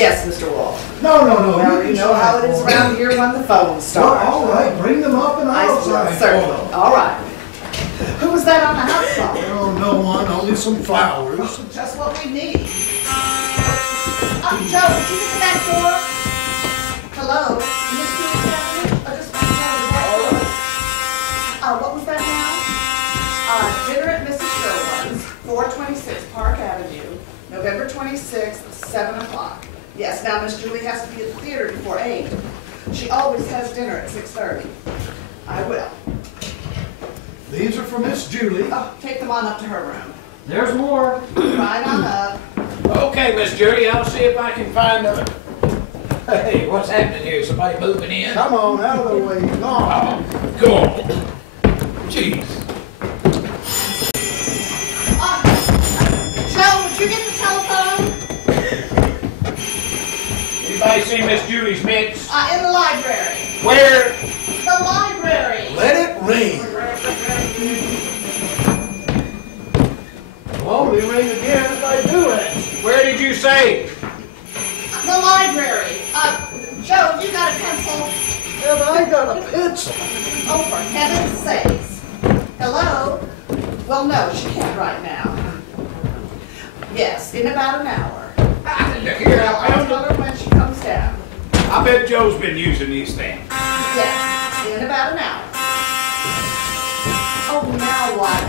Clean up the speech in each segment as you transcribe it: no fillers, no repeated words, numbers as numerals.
Yes, Mr. Wolf. No. Well, you know how it is around here when the phone starts. Well, all right, bring them up and I'll sign for certainly. them. All right. Who was that on the house phone? Oh, no one, only some flowers. Just what we need. Joe, did you get the back door? Hello? Miss Julie Cavendish? Just want to know the back door. What was that now? Dinner at Mrs. Sherwin's, 426 Park Avenue, November 26th, 7 o'clock. Yes, now Miss Julie has to be at the theater before 8. She always has dinner at 6:30. I will. These are for Miss Julie. Oh, take them on up to her room. There's more. Right on up. Okay, Miss Judy, I'll see if I can find a... Hey, what's happening here? Somebody moving in? Come on, out of the way. Go on. Oh, go on. Jeez. Joe, would you get the telephone? Anybody see Miss Julie's mitts? In the library. Where? The library. Let it ring. Well, we ring again if I do it. Where did you say? The library. Joe, you got a pencil? And I got a pencil. Oh, for heaven's sakes. Hello? Well, no, she can't right now. Yes, in about an hour. Look here, I'll tell her when she comes down. I bet Joe's been using these things. Yes, in about an hour. Oh, now what?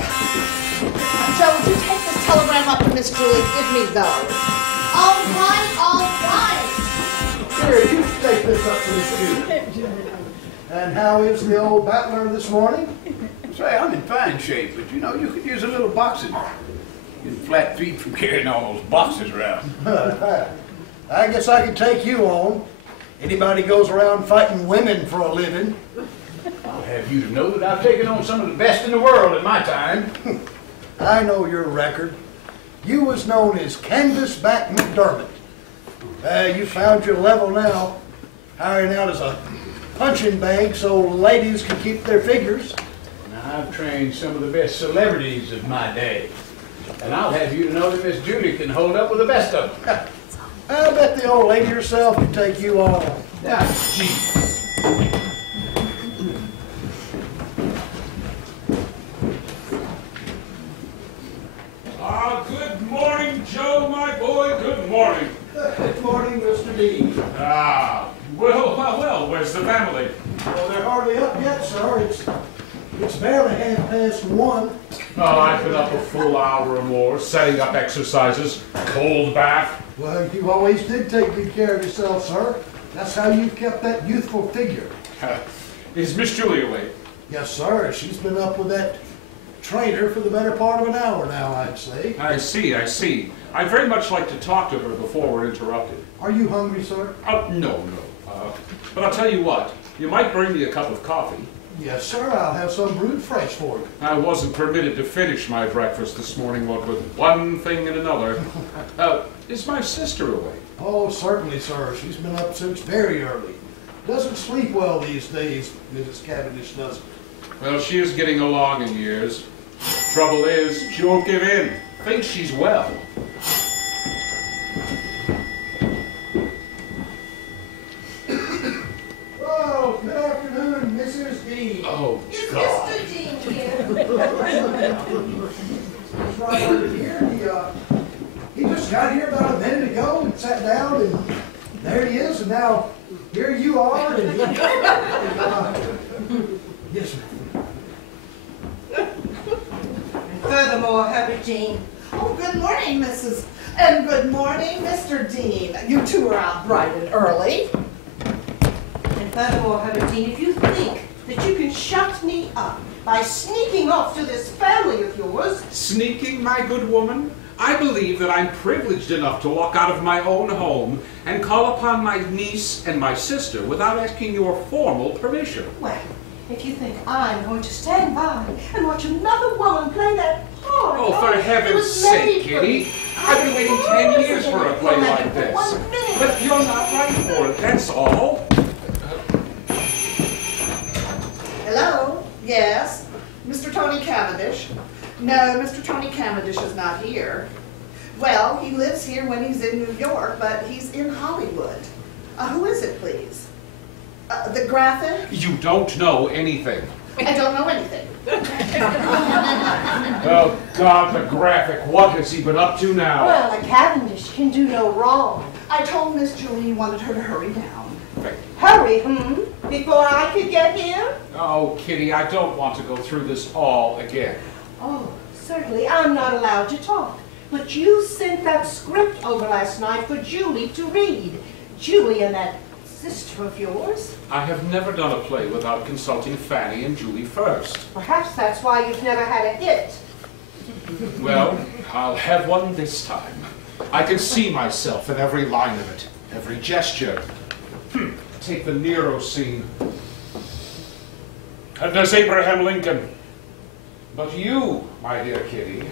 Joe, would you take this telegram up to Miss Julie? Give me those. All right, all right. Here, you take this up to Miss Julie. And how is the old battler this morning? Say, I'm in fine shape, but you know, you could use a little boxing. Get flat feet from carrying all those boxes around. I guess I can take you on. Anybody goes around fighting women for a living. I'll have you to know that I've taken on some of the best in the world in my time. I know your record. You was known as Canvasback McDermott. You found your level now, hiring out as a punching bag so ladies can keep their figures. Now, I've trained some of the best celebrities of my day. And I'll have you to know that Miss Julie can hold up with the best of them. I bet the old lady herself can take you on. Now, gee. Good morning, Joe, my boy. Good morning. Good morning, Mr. Dean. Well, where's the family? Well, they're hardly up yet, sir. It's barely 1:30. Oh, I've been up a full hour or more, setting up exercises, cold bath. Well, you always did take good care of yourself, sir. That's how you've kept that youthful figure. Is Miss Julie awake? Yes, sir. She's been up with that trainer for the better part of an hour now, I'd say. I see. I'd very much like to talk to her before we're interrupted. Are you hungry, sir? No. But I'll tell you what, you might bring me a cup of coffee. Yes, sir. I'll have some brewed fresh for you. I wasn't permitted to finish my breakfast this morning, what with one thing and another. Is my sister awake? Oh, certainly, sir. She's been up since very early. Doesn't sleep well these days, Mrs. Cavendish doesn't. Well, she is getting along in years. Trouble is, she won't give in. Thinks she's well. Oh, good afternoon, Mrs. Dean. Oh, Is God. Mr. Dean here? He's right over here. He just got here about a minute ago and sat down, and there he is, and now here you are. And, yes, sir. Furthermore, Herbert Dean. Oh, good morning, Mrs. And good morning, Mr. Dean. You two are out bright and early. And furthermore, Herbert Dean, if you think that you can shut me up by sneaking off to this family of yours... Sneaking, my good woman? I believe that I'm privileged enough to walk out of my own home and call upon my niece and my sister without asking your formal permission. Well, if you think I'm going to stand by and watch another woman play that part... Oh, for heaven's sake, Kitty. I've been waiting 10 years for a play like this. But you're not right for it, that's all. Hello? Yes? Mr. Tony Cavendish? No, Mr. Tony Cavendish is not here. Well, he lives here when he's in New York, but he's in Hollywood. Who is it, please? The graphic? You don't know anything. I don't know anything. Oh, God, the graphic. What has he been up to now? Well, a Cavendish can do no wrong. I told Miss Julie you wanted her to hurry down. Hurry, before I could get here? Oh, Kitty, I don't want to go through this all again. Oh, certainly, I'm not allowed to talk. But you sent that script over last night for Julie to read. Julie and that sister of yours. I have never done a play without consulting Fanny and Julie first. Perhaps that's why you've never had a hit. Well, I'll have one this time. I can see myself in every line of it, every gesture. Take the Nero scene. And there's Abraham Lincoln. But you, my dear Kitty,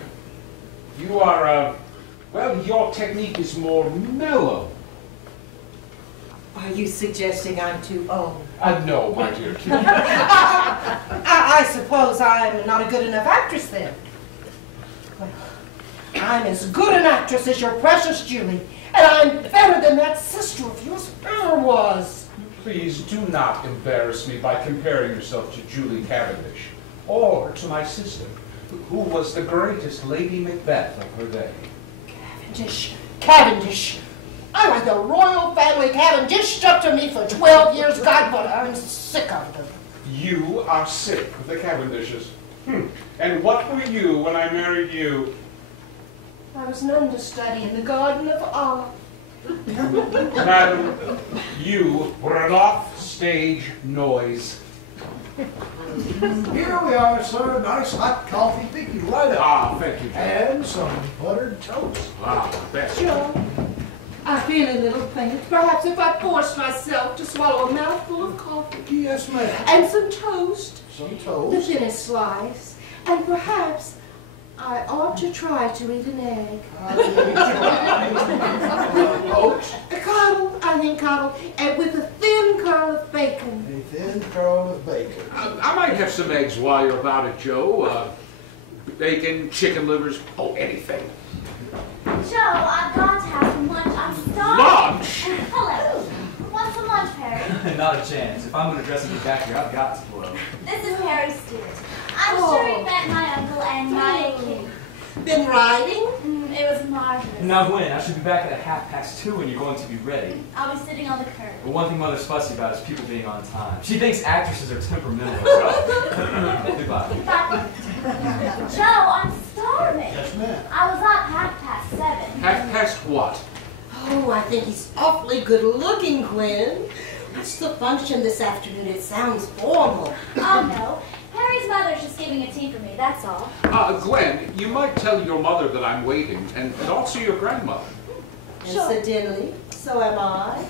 you are, well, your technique is more mellow. Are you suggesting I'm too old? No, my dear Kitty. I suppose I'm not a good enough actress then. Well, I'm as good an actress as your precious Julie, and I'm better than that sister of yours ever was. Please do not embarrass me by comparing yourself to Julie Cavendish, or to my sister, who was the greatest Lady Macbeth of her day. Cavendish. I had the royal family Cavendished up to me for 12 years, God, but I'm sick of them. You are sick of the Cavendishes. And what were you when I married you? I was an understudy in the Garden of Art. Madam, you were an off-stage noise. Here we are, sir. Nice hot coffee. Pick you right up. Ah, thank you, Joe. And some buttered toast. Ah, best. Joe, I feel a little faint. Perhaps if I forced myself to swallow a mouthful of coffee. Yes, ma'am. And some toast. Some The toast. thinnest slice. And perhaps I ought to try to eat an egg. Oats. Coddle, I think coddle, and with a thin curl of bacon. A thin curl of bacon. I might have some eggs while you're about it, Joe. Bacon, chicken livers, oh, anything. Joe, I've got to have some lunch. I'm starving. Lunch? Hello. Want some lunch, Perry? Not a chance. If I'm going to dress and get back here, I've got to blow. This is Perry Stewart. I'm sure he met my uncle and my kid. Been riding? It was marvelous. Now when? I should be back at 2:30 when you're going to be ready. I'll be sitting on the curb. But one thing Mother's fussy about is people being on time. She thinks actresses are temperamental. Goodbye. Joe, I'm starving. Yes, ma'am. I was up 7:30. Half past what? Oh, I think he's awfully good looking, Gwen. What's the function this afternoon? It sounds formal. Oh, no. Perry's mother's just giving a tea for me, that's all. Gwen, you might tell your mother that I'm waiting, and also your grandmother. Incidentally, so am I.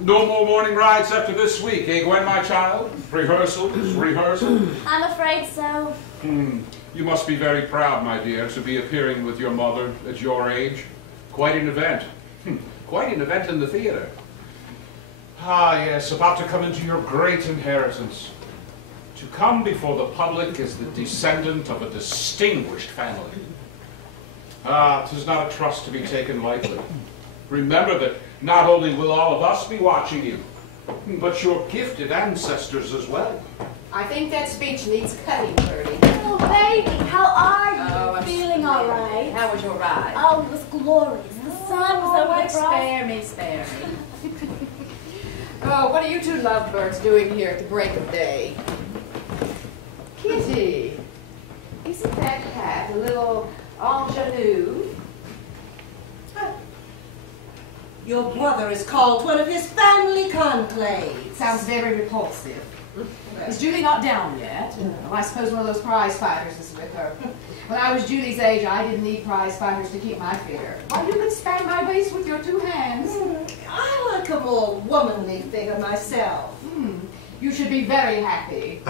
No more morning rides after this week, eh, Gwen, my child? Rehearsals, rehearsal. I'm afraid so. You must be very proud, my dear, to be appearing with your mother at your age. Quite an event. Quite an event in the theater. Ah, yes, about to come into your great inheritance. To come before the public as the descendant of a distinguished family. Ah, 'tis not a trust to be taken lightly. Remember that not only will all of us be watching you, but your gifted ancestors as well. I think that speech needs cutting, Bertie. Oh, baby, how are you? Oh, I'm Feeling all right? How was your ride? Oh, it was glorious. The sun was over the cross. Spare me, spare me. Oh, what are you two lovebirds doing here at the break of day? Kitty, isn't that hat a little ingenue? Your brother has called one of his family conclaves. Sounds very repulsive. Is Julie not down yet? Well, I suppose one of those prize fighters is with her. When I was Julie's age, I didn't need prize fighters to keep my figure. Why, you can span my waist with your 2 hands. I like a more womanly figure myself. You should be very happy.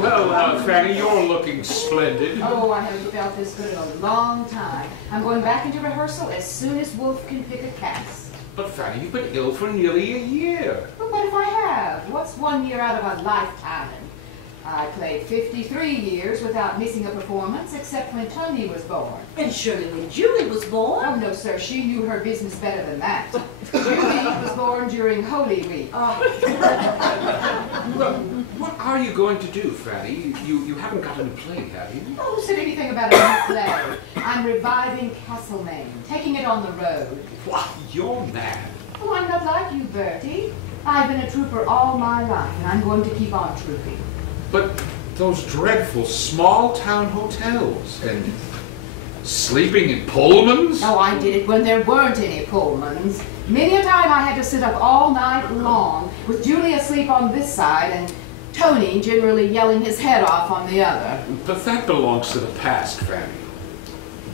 Well, Fanny, you're looking splendid. Oh, I haven't felt this good in a long time. I'm going back into rehearsal as soon as Wolf can pick a cast. But Fanny, you've been ill for nearly a year. But what if I have? What's 1 year out of a lifetime? I played 53 years without missing a performance, except when Tony was born. And surely when Julie was born. Oh, no, sir. She knew her business better than that. Julie was born during Holy Week. What are you going to do, Fanny? You haven't got a new play, have you? Oh, who said anything about a new play? I'm reviving Castlemaine, taking it on the road. Why, you're mad. Oh, I'm not like you, Bertie. I've been a trooper all my life, and I'm going to keep on trooping. But those dreadful small-town hotels and sleeping in Pullmans? Oh, I did it when there weren't any Pullmans. Many a time I had to sit up all night long with Julie asleep on this side and Tony generally yelling his head off on the other. But that belongs to the past, Fanny.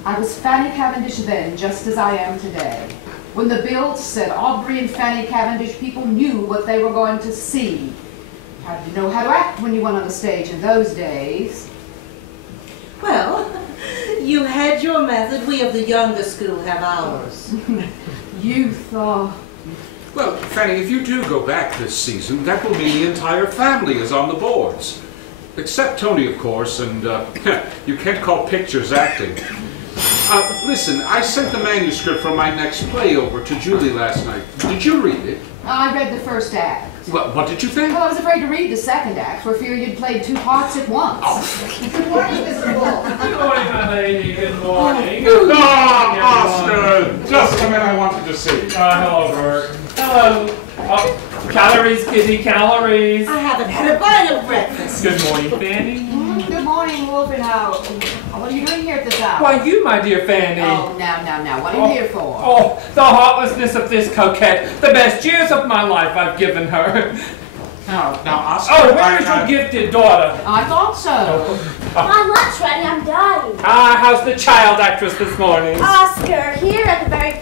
I was Fanny Cavendish then, just as I am today. When the bills said Aubrey and Fanny Cavendish, people knew what they were going to see. How did you know how to act when you went on the stage in those days? Well, you had your method. We of the younger school have ours. You thought... Well, Fanny, if you do go back this season, that will mean the entire family is on the boards. Except Tony, of course, and you can't call pictures acting. Listen, I sent the manuscript for my next play over to Julie last night. Did you read it? I read the first act. Well, what did you think? Well, I was afraid to read the second act for fear you'd played two parts at once. Good morning, Mr. Bull. Good morning, my lady. Good morning. Oscar! Just the man I wanted to see. Hello, Bert. Hello. Oh, calories, kitty, calories. I haven't had a bite of breakfast. Good morning, Fanny. Good morning, Wolfenhout. What are you doing here at this hour? Why, you, my dear Fanny. Oh, now. What are you here for? Oh, the heartlessness of this coquette. The best years of my life I've given her. Now, Oscar... Oh, where is your gifted daughter? I thought so. My lunch ready, I'm dying. How's the child actress this morning? Oscar, here at the very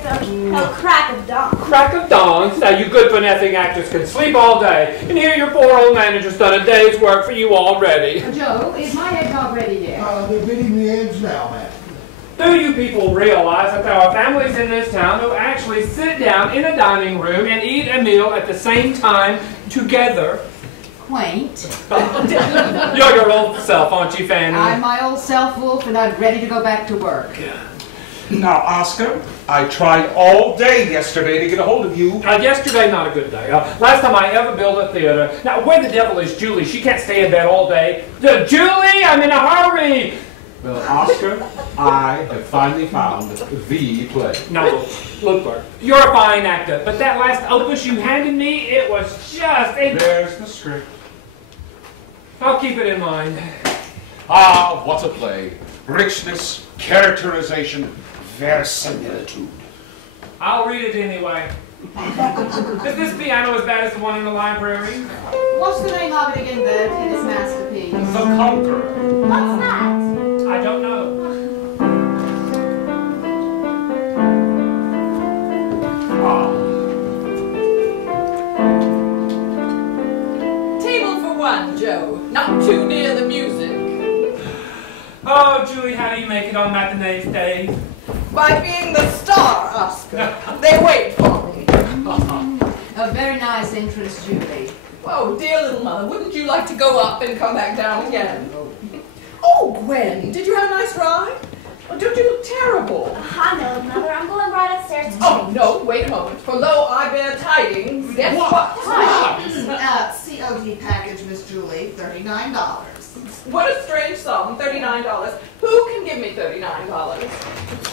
crack of dawn. Crack of dawn? Now, you good for nothing actors can sleep all day. And here your poor old manager's done a day's work for you already. Joe, is my eggnog ready yet? They're getting the eggs now, ma'am. Do you people realize that there are families in this town who actually sit down in a dining room and eat a meal at the same time together? Quaint. You're your old self, aren't you, Fanny? I'm my old self, Wolf, and I'm ready to go back to work. Now, Oscar, I tried all day yesterday to get a hold of you. Yesterday, not a good day. Last time I ever built a theater. Now, where the devil is Julie? She can't stay in bed all day. Julie, I'm in a hurry. Well, Oscar, I have finally found the play. Now, look, Bert, you're a fine actor, but that last opus you handed me, it was just... There's the script. I'll keep it in mind. Ah, what a play. Richness, characterization, verisimilitude. I'll read it anyway. Is this piano as bad as the one in the library? What's the name of it again, Bertie, this masterpiece? The Conqueror. What's that? I don't know. Table for one, Joe. Not too near the music. Oh, Julie, how do you make it on matinee days? By being the star, Oscar. They wait for me. A very nice entrance, Julie. Whoa, dear little mother, wouldn't you like to go up and come back down again? Oh, Gwen, did you have a nice ride? Oh, don't you look terrible? I know, Mother. I'm going right upstairs to Oh, change. no, wait a moment. For lo, I bear tidings. Guess what? COD package, Miss Julie, $39. What a strange sum, $39. Who can give me $39?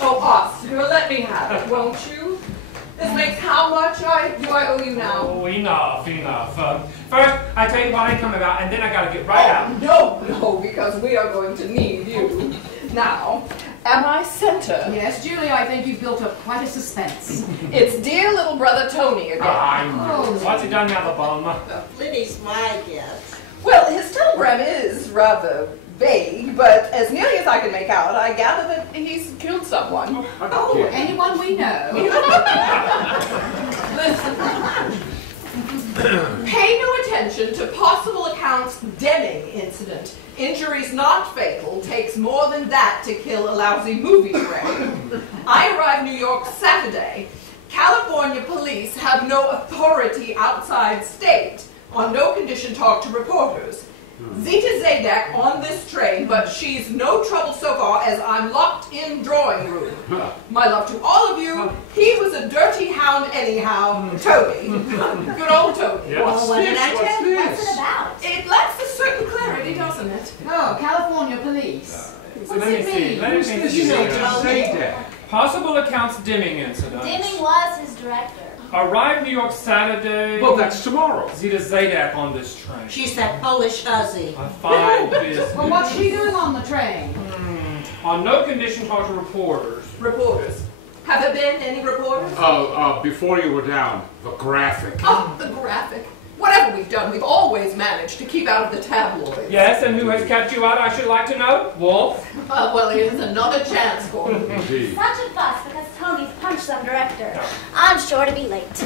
Oh, Oscar, let me have it, won't you? This makes how much do I owe you now? Oh, enough. First, I tell you what I come about, and then I gotta get right out. No, because we are going to need you. Now, am I center? Yes, Julie, I think you've built up quite a suspense. It's dear little brother Tony again. I know. What's he done now, the bum? Liddy's my guess. Well, his telegram is rather vague, but as nearly as I can make out, I gather that he's killed someone. Oh, anyone we know? Listen. Pay no attention to possible accounts Deming incident. Injuries not fatal takes more than that to kill a lousy movie director. I arrived New York Saturday. California police have no authority outside state. On no condition talk to reporters. Zita Zadak on this train, but she's no trouble so far as I'm locked in drawing room. My love to all of you. He was a dirty hound anyhow. Toby. Good old Toby. Yes. Well, what did I tell you? this? What's it about? It lacks a certain clarity, doesn't it? Oh, California police. Let me see. Let me see. Zadak. Possible accounts dimming incident. Dimming was his director. Arrived New York Saturday. Well, that's tomorrow. Zita Zadak on this train. She's that Polish hussy. A fine business. Well, what's she doing on the train? On no condition talk to reporters. Reporters. Have there been any reporters? Before you were down, the graphic. Oh, the graphic. Whatever we've done, we've always managed to keep out of the tabloids. Yes, and who has kept you out, I should like to know? Wolf? Well, here's another chance for you. Indeed. Such a fuss because Tony's punched some director. I'm sure to be late.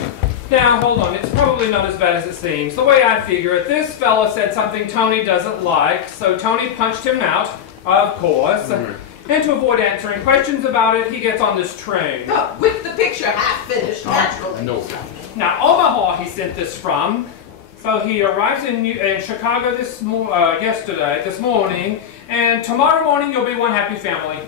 Now, hold on. It's probably not as bad as it seems. The way I figure it, this fella said something Tony doesn't like, so Tony punched him out, of course. And to avoid answering questions about it, he gets on this train. With the picture half finished, naturally. No. Now, Omaha he sent this from. So he arrives in Chicago this morning, and tomorrow morning you'll be one happy family.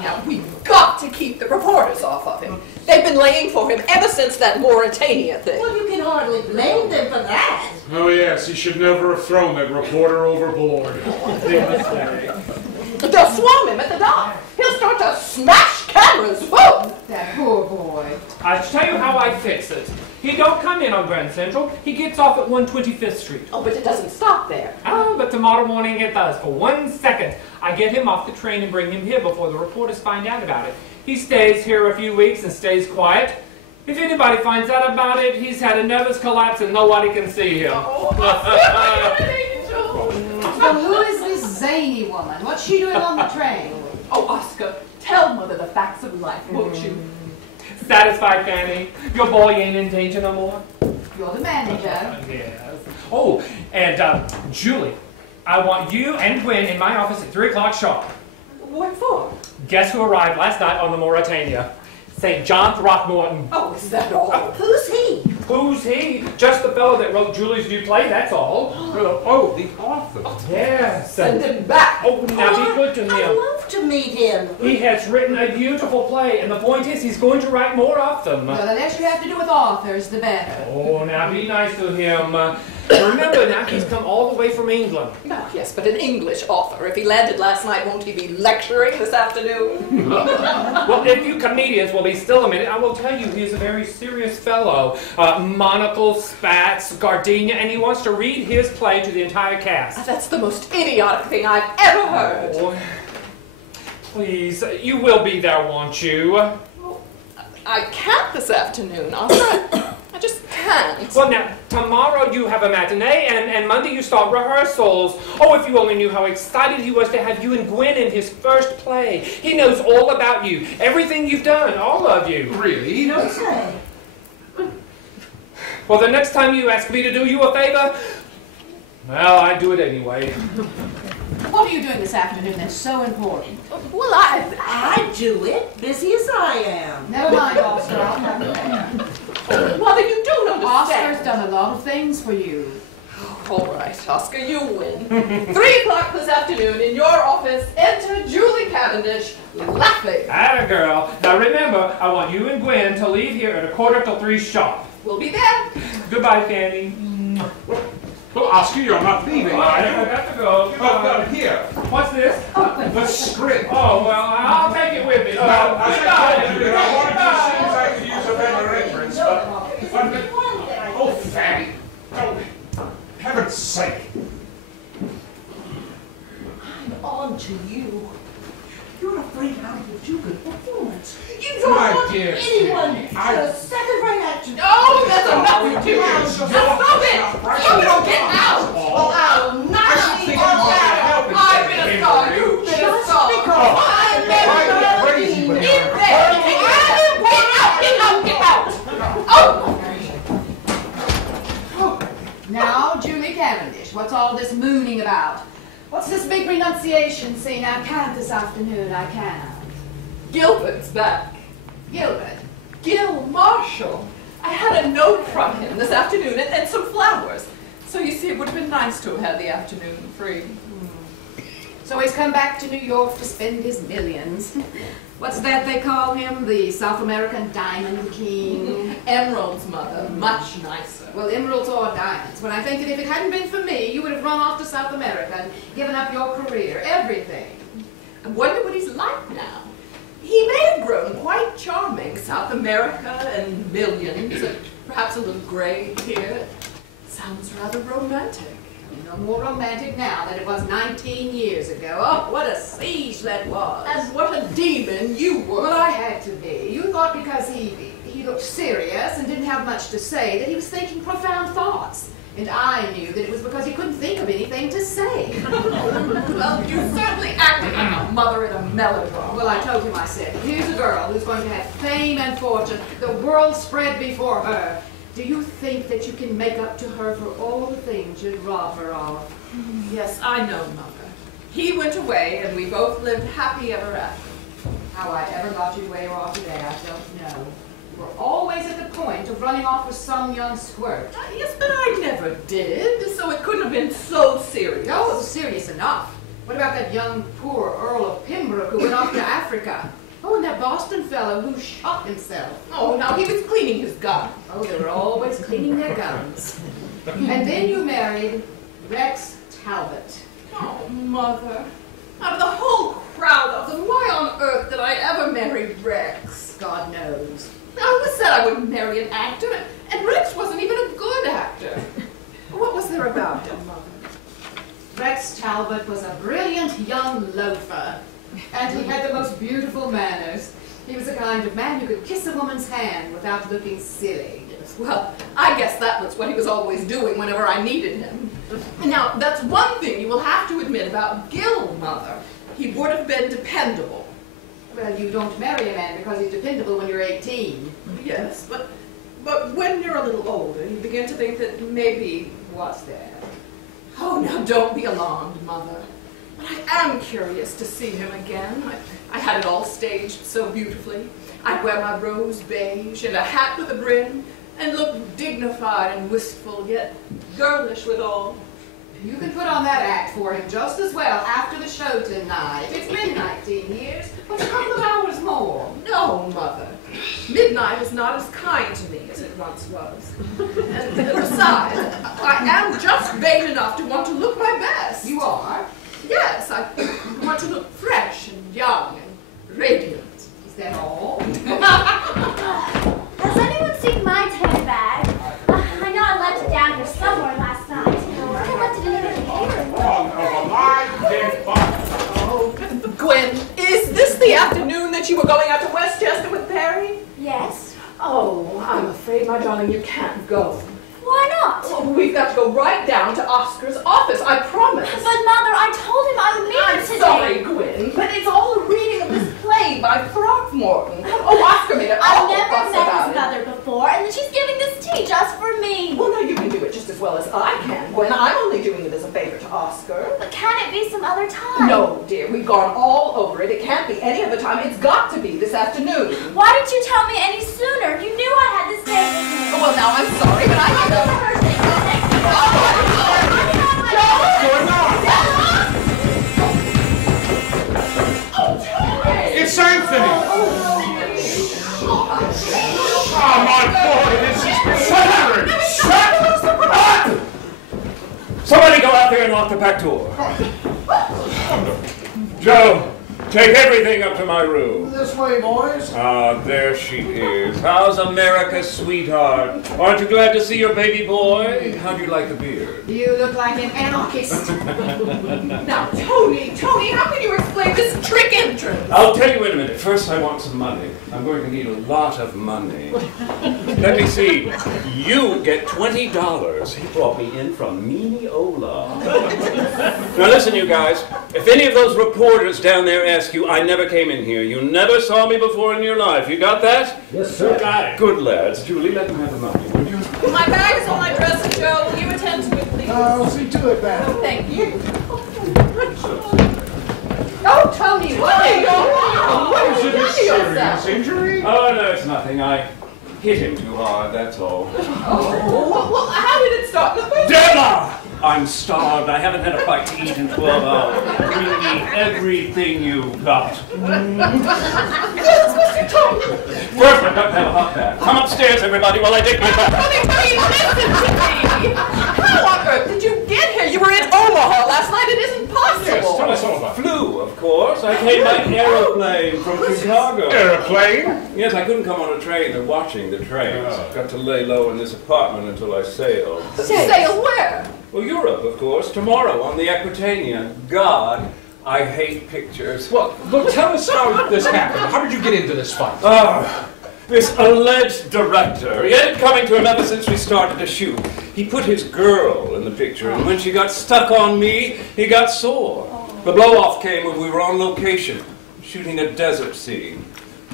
Now, we've got to keep the reporters off of him. They've been laying for him ever since that Mauritania thing. Well, you can hardly blame them for that. Oh, yes, he should never have thrown that reporter overboard. Big mistake. They'll swarm him at the dock. He'll start to smash cameras. Whoa! That poor boy. I'll tell you how I fix it. He don't come in on Grand Central. He gets off at 125th Street. Oh, but it doesn't stop there. Oh, but tomorrow morning it does. For 1 second, I get him off the train and bring him here before the reporters find out about it. He stays here a few weeks and stays quiet. If anybody finds out about it, he's had a nervous collapse and nobody can see him. Oh, you're an angel. Well, who is this zany woman? What's she doing on the train? Oh, Oscar, tell Mother the facts of life, won't you? Satisfied, Fanny? Your boy ain't in danger no more? You're the manager. Yes. Oh, and Julie, I want you and Gwen in my office at 3 o'clock sharp. What for? Guess who arrived last night on the Mauritania? St. John Throckmorton. Oh, is that all? Who's he? Who's he? Just the fellow that wrote Julie's new play, that's all. Oh, the author. Yes. Send him back. Oh, now be good to I'd him. love to meet him. He has written a beautiful play, and the point is he's going to write more of them. Well, the less you have to do with authors, the better. Oh, now be nice to him. Remember now, he's come all the way from England. Oh, yes, but an English author. If he landed last night, won't he be lecturing this afternoon? Well, if you comedians will be still a minute, I will tell you he's a very serious fellow. Monocle, spats, gardenia, and he wants to read his play to the entire cast. That's the most idiotic thing I've ever heard. Oh, please, you will be there, won't you? Well, I can't this afternoon, Oscar. I just can't. Well, now, tomorrow you have a matinee, and Monday you start rehearsals. Oh, if you only knew how excited he was to have you and Gwen in his first play. He knows all about you, everything you've done, all of you. Really? He knows? Say, Well, the next time you ask me to do you a favor, well, I do it anyway. What are you doing this afternoon that's so important? Well, I do it, busy as I am. Never mind, Oscar. I'll have you there. Mother, you don't understand. Oscar's done a lot of things for you. All right, Oscar, you win. 3 o'clock this afternoon in your office. Enter Julie Cavendish, laughing. Atta girl. Now remember, I want you and Gwen to leave here at 2:45 sharp. We'll be there. Goodbye, Fanny. Well, Oscar, you're not leaving. I got to go. Goodbye. Here. What's this? The script. Oh, well, I'll take it with me. Well, I Goodbye. told you that I wanted to see if I could use a better entrance, but oh, Fanny. Oh, heaven's sake. I'm on to you. You're afraid I'll give you good performance. You don't My want dear anyone Fanny, to a second-rate actor. Oh, that's enough, you two. Stop it. You don't get out. Well, I'll not I've leave been you a star. You've been a star. I've been crazy, but Get out. Oh. Now, Julie Cavendish, what's all this mooning about? What's this big renunciation scene? I can't this afternoon, I can't. Gilbert's back. Gilbert. Gil Marshall. I had a note from him this afternoon and some flowers. So you see, it would have been nice to have had the afternoon free. So he's come back to New York to spend his millions. What's that they call him? The South American Diamond King? Emeralds, Mother. Much nicer. Well, emeralds or diamonds. When I think that if it hadn't been for me, you would have run off to South America and given up your career, everything. I wonder what he's like now. He may have grown quite charming. South America and millions, and perhaps a little gray here. Sounds rather romantic. No more romantic now than it was 19 years ago. Oh, what a siege that was. And what a demon you were. Well, I had to be. You thought because he looked serious and didn't have much to say that he was thinking profound thoughts. And I knew that it was because he couldn't think of anything to say. Well, you certainly acted like a mother in a melodrama. Well, I told him, I said, here's a girl who's going to have fame and fortune, the world spread before her. Do you think that you can make up to her for all the things you'd rob her of? Yes, I know, Mother. He went away, and we both lived happy ever after. How I ever got you where you are today, I don't know. You were always at the point of running off with some young squirt. Yes, but I never did, so it couldn't have been so serious. No, it was serious enough. What about that young, poor Earl of Pembroke who went off to Africa? Oh, and that Boston fellow who shot himself. Oh, now he was cleaning his gun. Oh, they were always cleaning their guns. And then you married Rex Talbot. Oh, Mother. Out of the whole crowd of them, why on earth did I ever marry Rex? God knows. I always said I wouldn't marry an actor, and Rex wasn't even a good actor. What was there about him, Mother? Rex Talbot was a brilliant young loafer, and he had the most beautiful manners. He was the kind of man who could kiss a woman's hand without looking silly. Well, I guess that was what he was always doing whenever I needed him. Now, that's one thing you will have to admit about Gil, Mother. He would have been dependable. Well, you don't marry a man because he's dependable when you're 18. Yes, but when you're a little older, you begin to think that maybe... What's that? Oh, now don't be alarmed, Mother. But I am curious to see him again. I had it all staged so beautifully. I'd wear my rose beige and a hat with a brim, and look dignified and wistful, yet girlish withal. You can put on that act for him just as well after the show tonight. It's been 19 years. What's a couple of hours more? No, Mother. Midnight is not as kind to me as it once was. And besides, I am just vain enough to want to look my best. You are? Yes, I want to look fresh and young and radiant. Is that all? Has anyone seen my tan bag? I know I left it down here somewhere last night. I left it in the Gwen, is this the afternoon that you were going out to Westchester with Perry? Yes. Oh, I'm afraid, my darling, you can't go. Why not? Oh, we've got to go right down to Oscar's office, I promise. But Mother, I told him I would meet him I'm today. sorry, Gwen, but it's all a reading of this play by Throckmorton. Oh, Oscar made an I've awful never fuss met about his it. mother before, and she's giving this tea just for me. Well, now you can do it just as well as I can, Gwen. I'm only doing it as a favor to Oscar. But can it be some other time? No, dear, we've gone all over it. It can't be any other time. It's got to be this afternoon. Why didn't you tell me any sooner? You knew I had this day with me. Well, now I'm sorry, but I had to... It's Anthony! Oh, my boy, this is pathetic! Shut up! Somebody go out there and lock the back door. Joe, take everything up to my room. This way, boys. Ah, there she is. How's America, sweetheart? Aren't you glad to see your baby boy? How do you like the beard? You look like an anarchist. Now, Tony, how can you explain this trick entrance? I'll tell you in a minute. First, I want some money. I'm going to need a lot of money. Let me see. You get $20. He brought me in from Mineola. Now listen, you guys. If any of those reporters down there ask you, I never came in here. You never saw me before in your life. You got that? Yes, sir. Got it. Good lads. Julie, let them have the money, would you? My bag is on my dresser, Joe. Will you attend to it, please? I'll see to it, man. Thank you. Oh, Tony, what are you doing? What is it, a serious injury? Oh, no, it's nothing. I hit him too hard, that's all. Oh, well, how did it start in the first place? Della! I'm starved. I haven't had a bite to eat in 12 hours. Give me everything you've got. Yes, Mr. Dalton. First, I've got to have a hot bath. Come upstairs, everybody, while I take my bath. Listen to me. How on earth did you get here? You were in Omaha last night. It isn't possible. Yes, tell us all about it. Flew, of course. I came by aeroplane from Chicago. Airplane? Yes, I couldn't come on a train. They're watching the trains. Got to lay low in this apartment until I sailed. Sail where? Well, Europe, of course. Tomorrow on the Aquitania. God, I hate pictures. Well, look, tell us how this happened. How did you get into this fight? This alleged director, he had it coming to him ever since we started to shoot. He put his girl in the picture, and when she got stuck on me, he got sore. The blow-off came when we were on location, shooting a desert scene.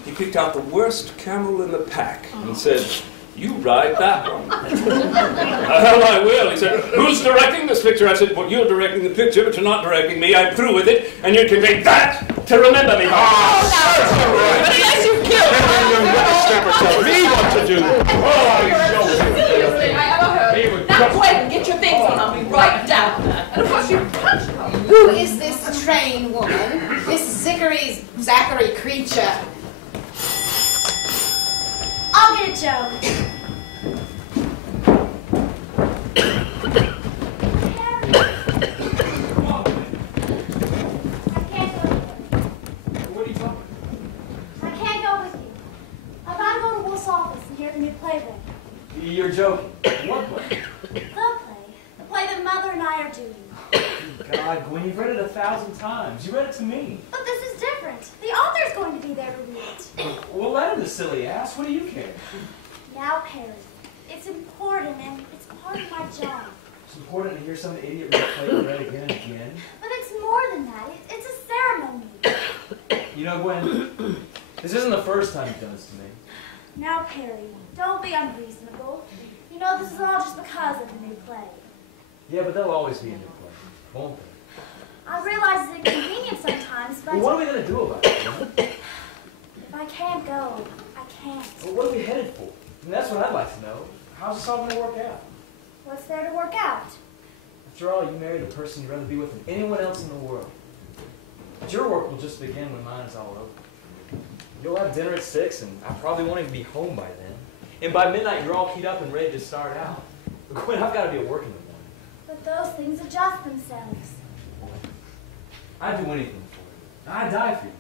He picked out the worst camel in the pack and said, "You ride that one." Hell, I will. He said, "Who's directing this picture?" I said, "Well, you're directing the picture, but you're not directing me. I'm through with it, and you can make that to remember me by." But unless you killed Tell me what to do. Seriously, I ever heard. Now go ahead and get your things on. I'll be right down. And of course you punched her. Who is this train woman? This Zachary creature? I'll get it, Joe. What are you talking I can't go with you. I gotta go to Wolf's office and hear the new play read. about? You're joking. What play? The play. The play that Mother and I are doing. God, Gwen, you've read it 1,000 times. You read it to me. But this is different. The author's going to be there to read it. Well, let him, the silly ass. What do you care? Now, Perry, it's important and it's part of my job. It's important to hear some idiot read a play you read again and again. But it's more than that. It's a ceremony. You know, Gwen, this isn't the first time you've done this to me. Now, Perry, don't be unreasonable. You know this is all just because of the new play. Yeah, but there'll always be a new play, won't there? I realize it's inconvenient sometimes, but Well, what are we going to do about it, Gwen? if I can't go, I can't. Well, what are we headed for? And that's what I'd like to know. How's this all going to work out? What's there to work out? After all, you married the person you'd rather be with than anyone else in the world. But your work will just begin when mine is all over. You'll have dinner at 6, and I probably won't even be home by then. And by midnight, you're all keyed up and ready to start out. But Gwen, I've got to be at work in the morning. But those things adjust themselves. I'd do anything for you. I'd die for you.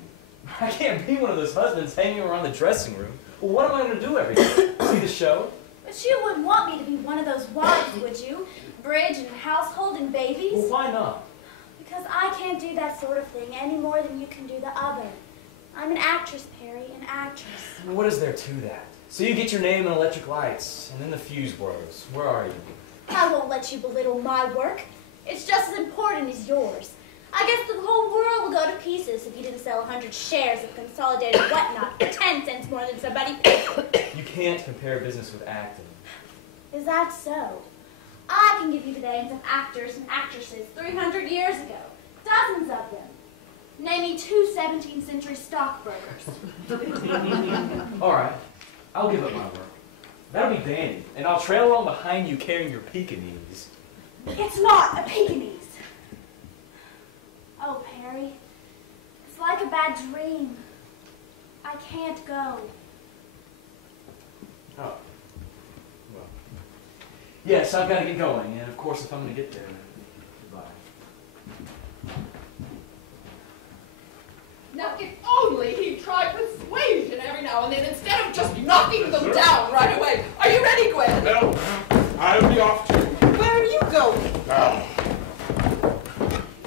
I can't be one of those husbands hanging around the dressing room. Well, what am I going to do every day? See the show? But you wouldn't want me to be one of those wives, would you? Bridge and household and babies? Well, why not? Because I can't do that sort of thing any more than you can do the other. I'm an actress, Perry, an actress. Well, what is there to that? So you get your name in electric lights, and then the fuse blows. Where are you? I won't let you belittle my work. It's just as important as yours. I guess the whole world will go to pieces if you didn't sell 100 shares of Consolidated Whatnot for 10 cents more than somebody paid. You can't compare business with acting. Is that so? I can give you the names of actors and actresses 300 years ago. Dozens of them. Name me 2 17th century stockbrokers. All right, I'll give up my work. That'll be dandy, and I'll trail along behind you carrying your Pekingese. It's not a Pekingese. Oh, Perry, it's like a bad dream. I can't go. Oh. Well. Yes, I've got to get going, and of course, if I'm going to get there, goodbye. Now, if only he'd try persuasion every now and then instead of just knocking them down right away. Are you ready, Gwen? No, I'll be off too. Where are you going? Now,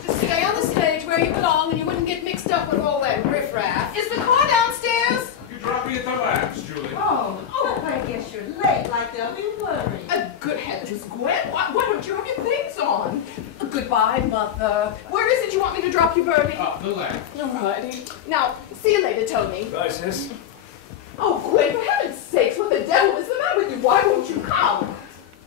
Just stay on the stage where you belong and you wouldn't get mixed up with all that riffraff. Is the car downstairs? you drop me at the labs, Julie. Oh, I guess you're late, like they'll be worried. Good heavens, Gwen, why don't you have your things on? Goodbye, Mother. Where is it you want me to drop you, Birdie? The lab. All righty. Now, see you later, Tony. Bye, sis. Oh, Gwen, for heaven's sakes, what the devil is the matter with you? Why won't you come?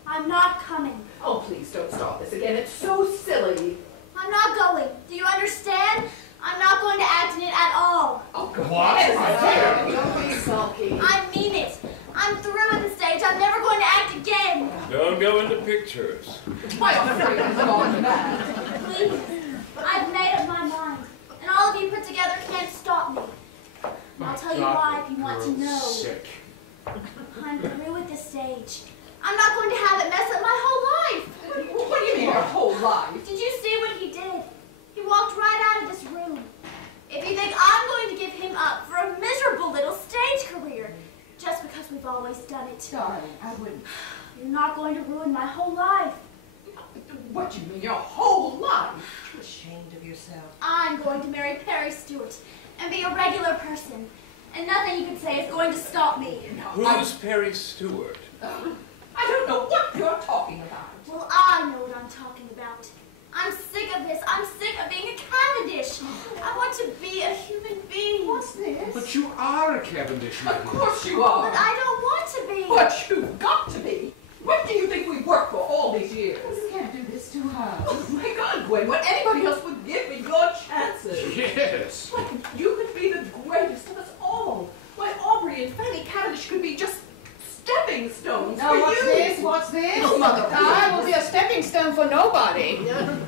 I'm not coming. Oh, please don't start this again. It's so silly. I'm not going. Do you understand? I'm not going to act in it at all. Oh, God. What? Yes, don't be sulky. I mean it. I'm through with the stage. I'm never going to act again. Don't go into pictures. I'm afraid it's gone mad. Please, I've made up my mind, and all of you put together can't stop me. And I'll tell you why if you want to know. Sick. I'm through with this stage. I'm not going to have it mess up my whole life. What do you mean your whole life? Did you see what he did? He walked right out of this room. If you think I'm going to give him up for a miserable little stage career, just because we've always done it. Darling, I wouldn't. You're not going to ruin my whole life. What do you mean your whole life? You're ashamed of yourself. I'm going to marry Perry Stewart and be a regular person. And nothing you can say is going to stop me. Who's Perry Stewart? I don't know what you're talking about. Well, I know what I'm talking about. I'm sick of this. I'm sick of being a Cavendish. I want to be a human being. What's this? But you are a Cavendish, my Of dear. course you are. But I don't want to be. But you've got to be. What do you think we've worked for all these years? You can't do this to her. Oh my God, Gwen, what anybody else would give me your chances. Yes. You could be the greatest of us all. Why, Aubrey and Fanny Cavendish could be just stepping stones Now, for what's you. this? What's this? Oh, Mother. I will be a stepping stone for nobody.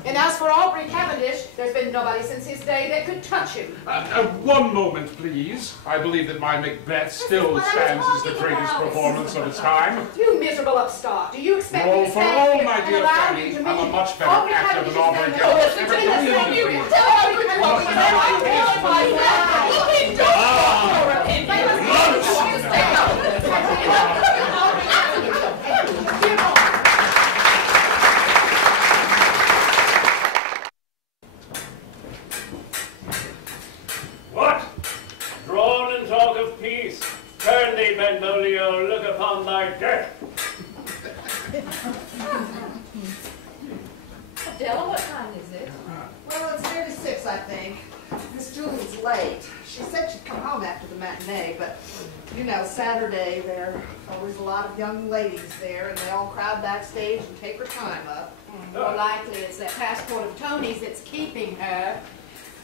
And as for Aubrey Cavendish, there's been nobody since his day that could touch him. One moment, please. I believe that my Macbeth still what I'm stands as the talking greatest about. performance of its time. You miserable upstart. Do you expect me Oh, to for stand all here my and dear allow Fanny, you to I'm a meet much better Aubrey actor Cavendish than Aubrey is Cavendish. listen to this, Ever you been. tell Aubrey Cavendish that I want my life. You don't want your opinion. You want to stay out of this. What? Drawn and talk of peace. Turn thee, Benvolio, look upon thy death. Adela, what time is it? Well, it's nearly 6, I think. Miss Julie's late. She said she'd come home after the matinee, but, you know, Saturday, there are always a lot of young ladies there, and they all crowd backstage and take her time up. More likely it's that passport of Tony's that's keeping her.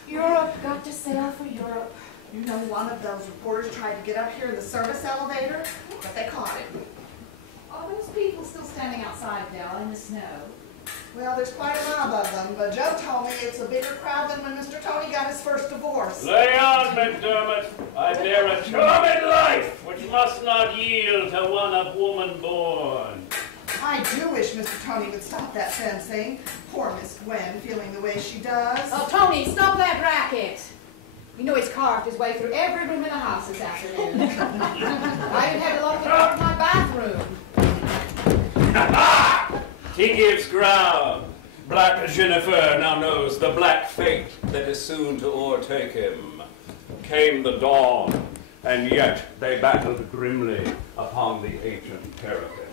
Europe, got to sail for Europe. You know, one of those reporters tried to get up here in the service elevator, but they caught him. Are those people still standing outside, Della, in the snow? Well, there's quite a mob of them, but Joe told me it's a bigger crowd than when Mr. Tony got his first divorce. Lay on, McDermott. I bear a charming life which must not yield to one of woman born. I do wish Mr. Tony would stop that fencing. Poor Miss Gwen, feeling the way she does. Oh, Tony, stop that racket. You know he's carved his way through every room in the house this afternoon. I even had to lock the door to my bathroom. He gives ground. Black Jennifer now knows the black fate that is soon to o'ertake him. Came the dawn, and yet they battled grimly upon the ancient parapet.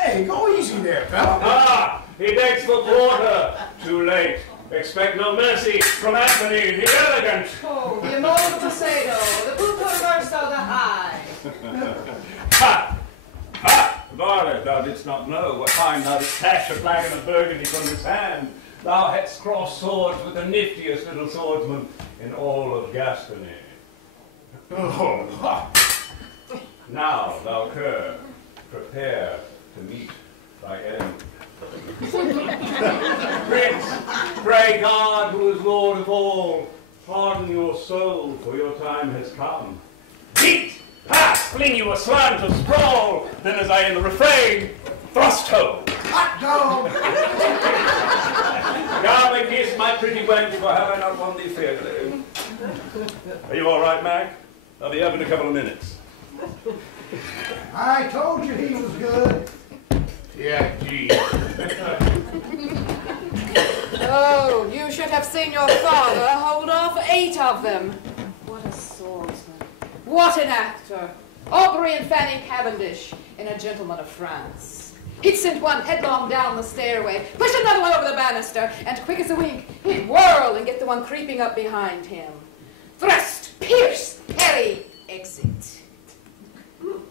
Hey, go easy there, fella. Ah! He begs for quarter. Too late. Expect no mercy from Anthony the Elegant. Oh, the immortal Poseidon, the Buco Verso the High. Ha! Ha! Varlet, thou didst not know what time thou didst snatch a flagon of Burgundy from his hand. Thou hadst crossed swords with the niftiest little swordsman in all of Gascony. Oh, ha! Now, thou cur, prepare to meet thy end. Prince, pray God, who is Lord of all, pardon your soul, for your time has come. Beat! Pass! Fling you aslant or sprawl! Then as I in the refrain, thrust home! Hot dog! Now make haste, my pretty wench, for have I not won thee fairly? Are you all right, Mac? I'll be up in a couple of minutes. I told you he was good. Yeah, gee. Oh, you should have seen your father hold off 8 of them. What a swordsman. What an actor. Aubrey and Fanny Cavendish in A Gentleman of France. He'd sent one headlong down the stairway, push another one over the banister, and quick as a wink, he'd whirl and get the one creeping up behind him. Thrust, pierce, parry, exit.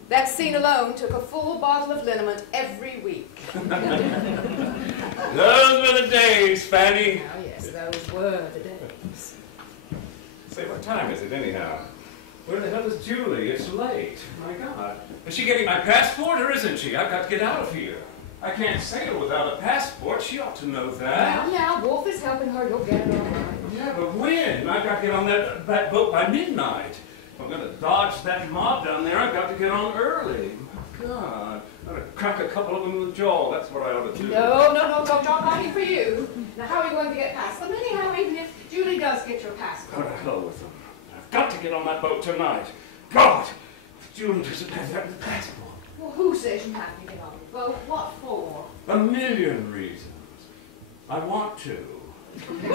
That scene alone took a full bottle of liniment every week. Those were the days, Fanny. Oh, yes, those were the days. Say, what time is it anyhow? Where the hell is Julie? It's late. My God. Is she getting my passport or isn't she? I've got to get out of here. I can't sail without a passport. She ought to know that. Yeah, Wolf is helping her. You'll get it all right. Yeah, but when? I've got to get on that boat by midnight. If I'm going to dodge that mob down there, I've got to get on early. My God. I ought to crack a couple of them in the jaw. That's what I ought to do. No, don't talk talking for you. Now, how are you going to get past them anyhow, even if Julie does get your passport? What the hell with them? I've got to get on that boat tonight. God! Julie doesn't have that passport. Well, who says you have to get on the boat? What for? A million reasons. I want to. I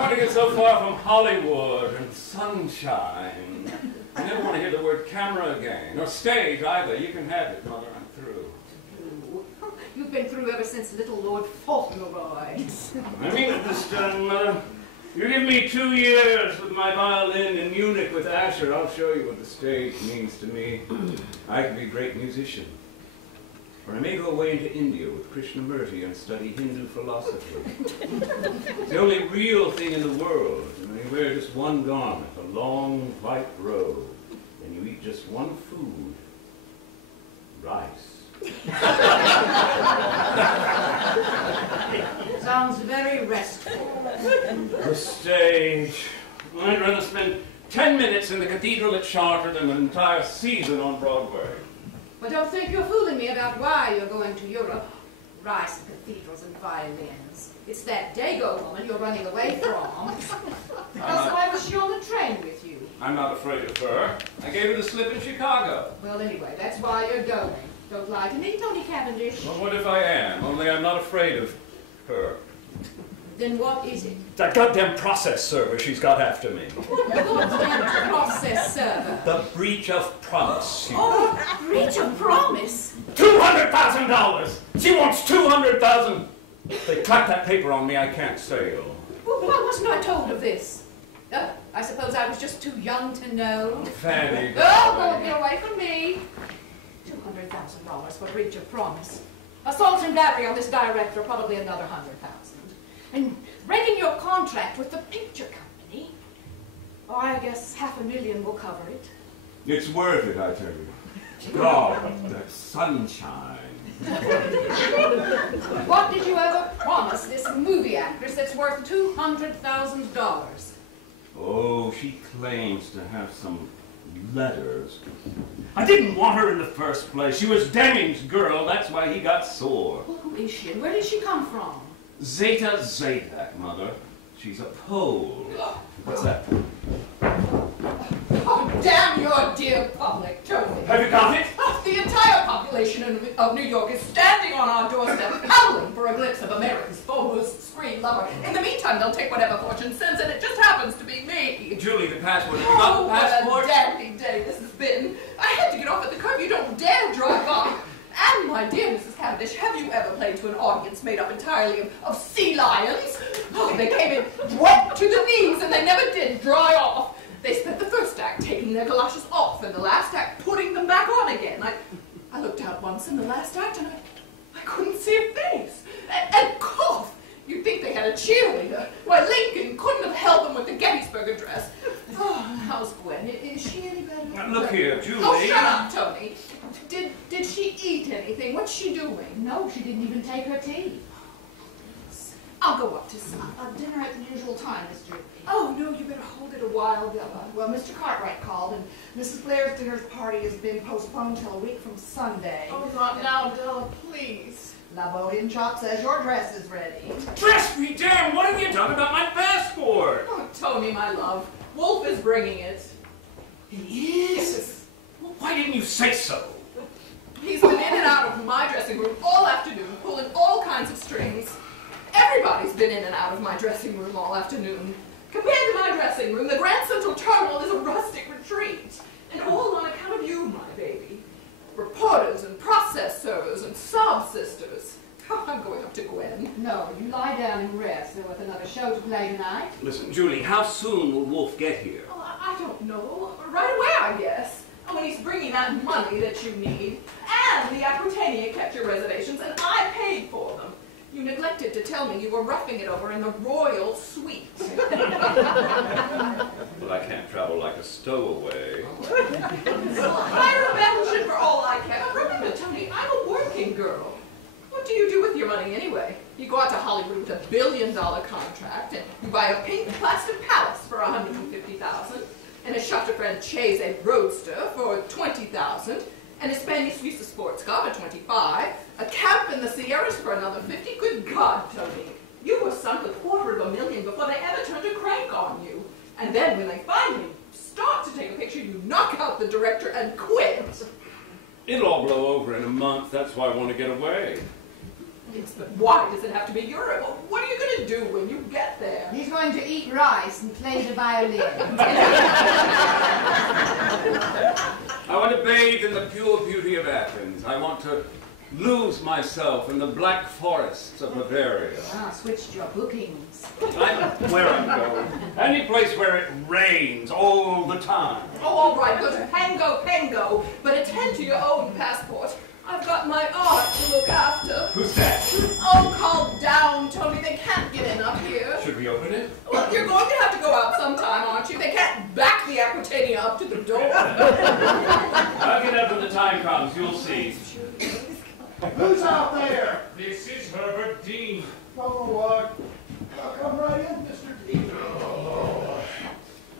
want to get so far from Hollywood and sunshine. I never want to hear the word camera again, or stage either. You can have it, Mother. I'm through. You've been through ever since little Lord Fauntleroy. I mean it this time, Mother. You give me 2 years with my violin in Munich with Asher, I'll show you what the stage means to me. I can be a great musician. Or I may go away into India with Krishnamurti and study Hindu philosophy. It's the only real thing in the world. You wear just one garment, a long white robe, and you eat just one food, rice. Sounds very restful. The stage. I'd rather spend 10 minutes in the cathedral at Chartres than an entire season on Broadway. But don't think you're fooling me about why you're going to Europe. Rice and cathedrals and violins. It's that Dago woman you're running away from. That's why was she on the train with you? I'm not afraid of her. I gave her the slip in Chicago. Well, anyway, that's why you're going. Don't lie to me, Tony Cavendish. Well, what if I am? Only I'm not afraid of her. Then what is it? That goddamn process server she's got after me. What goddamn process server? The breach of promise. Oh, breach of promise? $200,000! She wants $200,000! If they clap that paper on me, I can't sail. Well, why wasn't I told of this? I suppose I was just too young to know. Fanny. Oh, get away from me. $200,000 for breach of promise. Assault and battery on this director, probably another $100,000. And breaking your contract with the picture company, oh, I guess $500,000 will cover it. It's worth it, I tell you. God, that sunshine. What did you ever promise this movie actress that's worth $200,000? Oh, she claims to have some letters. I didn't want her in the first place. She was Deming's girl. That's why he got sore. Well, who is she and where did she come from? Zeta Zadak, Mother. She's a Pole. What's that? Oh, damn your dear public, Tony. Have you got it? Oh, the entire population of New York is standing on our doorstep, howling for a glimpse of America's foremost screen lover. In the meantime, they'll take whatever fortune sends, and it just happens to be me. Julie, the passport. Have you got the passport? What a dandy day this has been. I had to get off at the curb. You don't dare drive off. And, my dear Mrs. Cavendish, have you ever played to an audience made up entirely of sea lions? Oh, they came in wet to the knees, and they never did dry off. They spent the first act taking their galoshes off, and the last act putting them back on again. I looked out once in the last act, and I couldn't see a face. And cough! You'd think they had a cheerleader. Why, Lincoln couldn't have held them with the Gettysburg Address. Oh, how's Gwen? Is she any better? Now, look here, Julie. Oh, shut up, Tony. Did she eat anything? What's she doing? No, she didn't even take her tea. I'll go up to see. Dinner at the usual time, Miss Julie. Oh, no, you better hold it a while. Well, Mr. Cartwright called, and Mrs. Blair's dinner party has been postponed till a week from Sunday. Oh, not now, Della, please. La Bodian Chop says your dress is ready. Dress me damn! What have you done about my passport? Oh, Tony, my love. Wolf is bringing it. He is? Well, why didn't you say so? He's been in and out of my dressing room all afternoon, pulling all kinds of strings. Everybody's been in and out of my dressing room all afternoon. Compared to my dressing room, the Grand Central Terminal is a rustic retreat. And all on account of you, my baby. Reporters and process servers and sob sisters. Oh, I'm going up to Gwen. No, you lie down and rest. There was another show to play tonight. Listen, Julie, how soon will Wolf get here? Oh, I don't know. Right away, I guess. And when he's bringing that money that you need. And the Aquitania kept your reservations, and I paid for them. You neglected to tell me you were roughing it over in the royal suite. Well, I can't travel like a stowaway. Hire a battleship for all I care. But remember, Tony, I'm a working girl. What do you do with your money anyway? You go out to Hollywood with $1 billion contract, and you buy a pink plastic palace for $150,000, and a Schachterfriend Chase Roadster for $20,000, and a Spanish Suisse sports car for $25,000, a camp in the Sierras for another $50,000. Good God, Tony, you were sunk $250,000 before they ever turned a crank on you. And then when they finally start to take a picture, you knock out the director and quit. It'll all blow over in a month. That's why I want to get away. Yes, but why does it have to be Europe? What are you going to do when you get there? He's going to eat rice and play the violin. I want to bathe in the pure beauty of Athens. I want to lose myself in the black forests of Bavaria. Ah, switched your bookings. I'm where I'm going. Any place where it rains all the time. Oh, all right, go to Pango, but attend to your own passport. I've got my art to look after. Who's that? Oh, calm down, Tony. They can't get in up here. Should we open it? Well, you're going to have to go out sometime, aren't you? They can't back the Aquitania up to the door. I'll get up when the time comes. You'll see. Who's out there? This is Herbert Dean. Oh, come right in, Mr. Dean.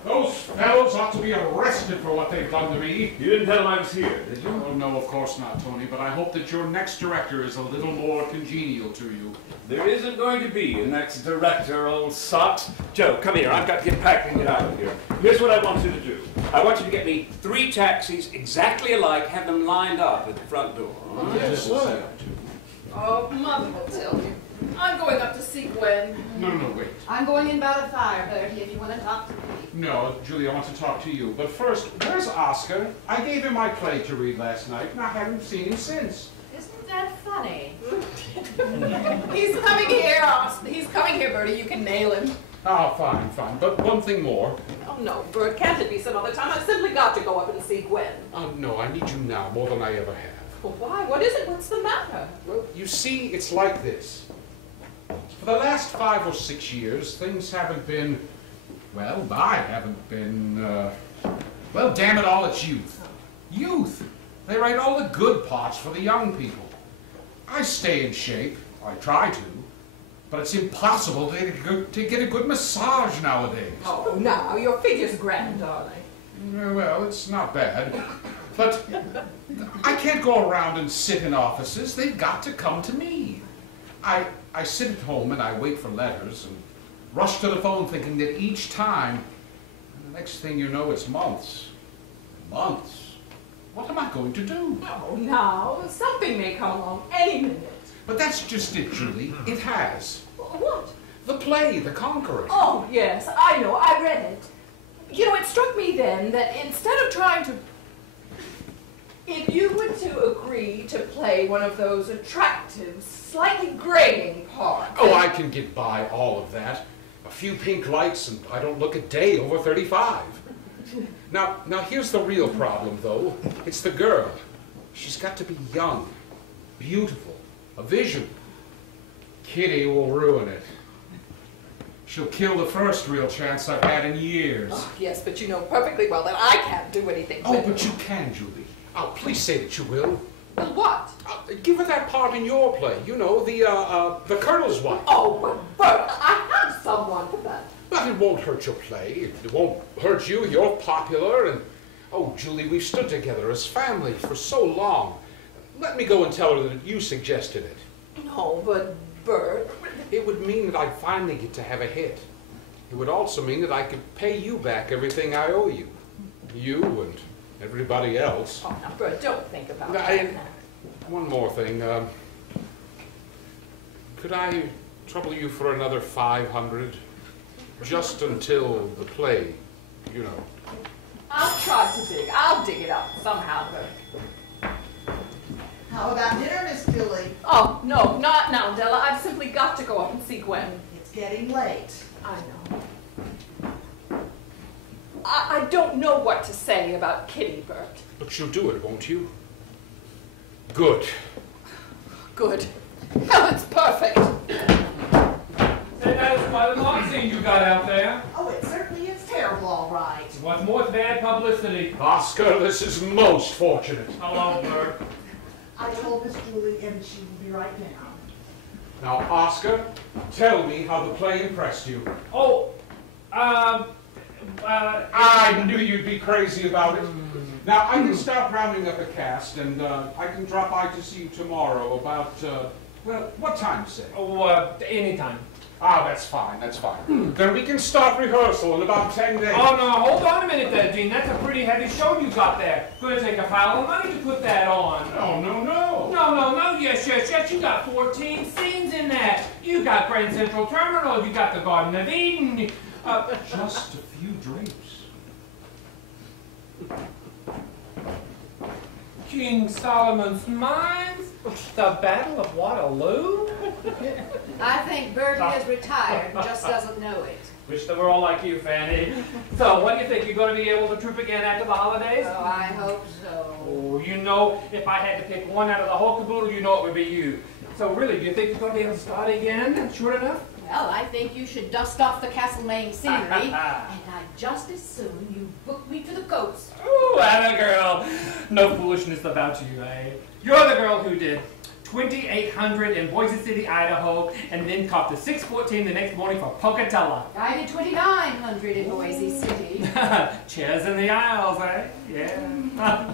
Those fellows ought to be arrested for what they've done to me. You didn't tell them I was here, did you? Oh, no, of course not, Tony, but I hope that your next director is a little more congenial to you. There isn't going to be a next director, old sot. Joe, come here. I've got to get packed and get out of here. Here's what I want you to do. I want you to get me 3 taxis exactly alike, have them lined up at the front door. Yes, sir. Oh, Mother will tell you. I'm going up to see Gwen. No, wait. I'm going in by the fire, Bertie, if you want to talk to me. No, Julie, I want to talk to you. But first, where's Oscar? I gave him my play to read last night, and I haven't seen him since. Isn't that funny? He's coming here, He's coming here, Bertie. You can nail him. Ah, fine. But one thing more. Oh, no, Bert, can't it be some other time? I've simply got to go up and see Gwen. No, I need you now more than I ever have. Well, why? What is it? What's the matter? Well, you see, it's like this. For the last 5 or 6 years, things haven't been, well, I haven't been, well, damn it all, it's youth. Youth! They write all the good parts for the young people. I stay in shape, I try to, but it's impossible to get a good massage nowadays. Oh, now, your figure's grand, darling. Well, it's not bad, but I can't go around and sit in offices. They've got to come to me. I sit at home and I wait for letters and rush to the phone thinking that each time, and the next thing you know, it's months. Months. What am I going to do? Oh, now, something may come along any minute. But that's just it, Julie. It has. What? The play, The Conqueror. Oh, yes, I know. I read it. You know, it struck me then that instead of trying to... If you were to agree to play one of those attractive, slightly graying parts... Oh, I can get by all of that. A few pink lights and I don't look a day over 35. Now here's the real problem, though. It's the girl. She's got to be young, beautiful, a vision. Kitty will ruin it. She'll kill the first real chance I've had in years. Oh, yes, but you know perfectly well that I can't do anything Oh, with but it. you can, Julie. Oh, please say that you will. Well, what? Give her that part in your play. You know, the Colonel's wife. Oh, but I have someone for that. But it won't hurt your play. It won't hurt you. You're popular. And, oh, Julie, we've stood together as family for so long. Let me go and tell her that you suggested it. No, but Bert... It would mean that I'd finally get to have a hit. It would also mean that I could pay you back everything I owe you. You and everybody else. Oh, now, Bert, don't think about that. One more thing. Could I trouble you for another 500? Just until the play, you know. I'll try to dig. I'll dig it up somehow, Bert. How about dinner, Miss Julie? Oh, no, not now, Della. I've simply got to go up and see Gwen. It's getting late. I know. I don't know what to say about Kitty, Bert. But you'll do it, won't you? Good. Good. Oh, it's perfect. Say, that is quite a lot scene you got out there. Oh, it certainly is terrible, all right. What's more, it's bad publicity. Oscar, this is most fortunate. Hello, Bert. I told Miss Julie, and she will be right down. Now, Oscar, tell me how the play impressed you. Oh, I knew you'd be crazy about it. Now, I can start rounding up a cast, and I can drop by to see you tomorrow about, well, what time, say? Oh, anytime. Ah, that's fine, that's fine. Then we can start rehearsal in about 10 days. Oh, no, hold on a minute there, Gene. That's a pretty heavy show you got there. Gonna take a pile of money to put that on. No, no, no. No, yes. You got 14 scenes in that. You got Grand Central Terminal, you got the Garden of Eden. Just a few drapes. King Solomon's Mines? The Battle of Waterloo? I think Bertie is retired and just doesn't know it. Wish they were all like you, Fanny. So, what do you think? You're going to be able to troop again after the holidays? Oh, I hope so. Oh, you know, if I had to pick one out of the whole caboodle, you know it would be you. So, really, do you think you're going to be able to start again? Sure enough? Well, I think you should dust off the Castlemaine scenery, and I'd just as soon you book me to the coast. Ooh, atta girl. No foolishness about you, eh? You're the girl who did 2,800 in Boise City, Idaho, and then caught the 614 the next morning for Pocatello. I did 2,900 in Boise City. Chairs in the aisles, eh? Yeah.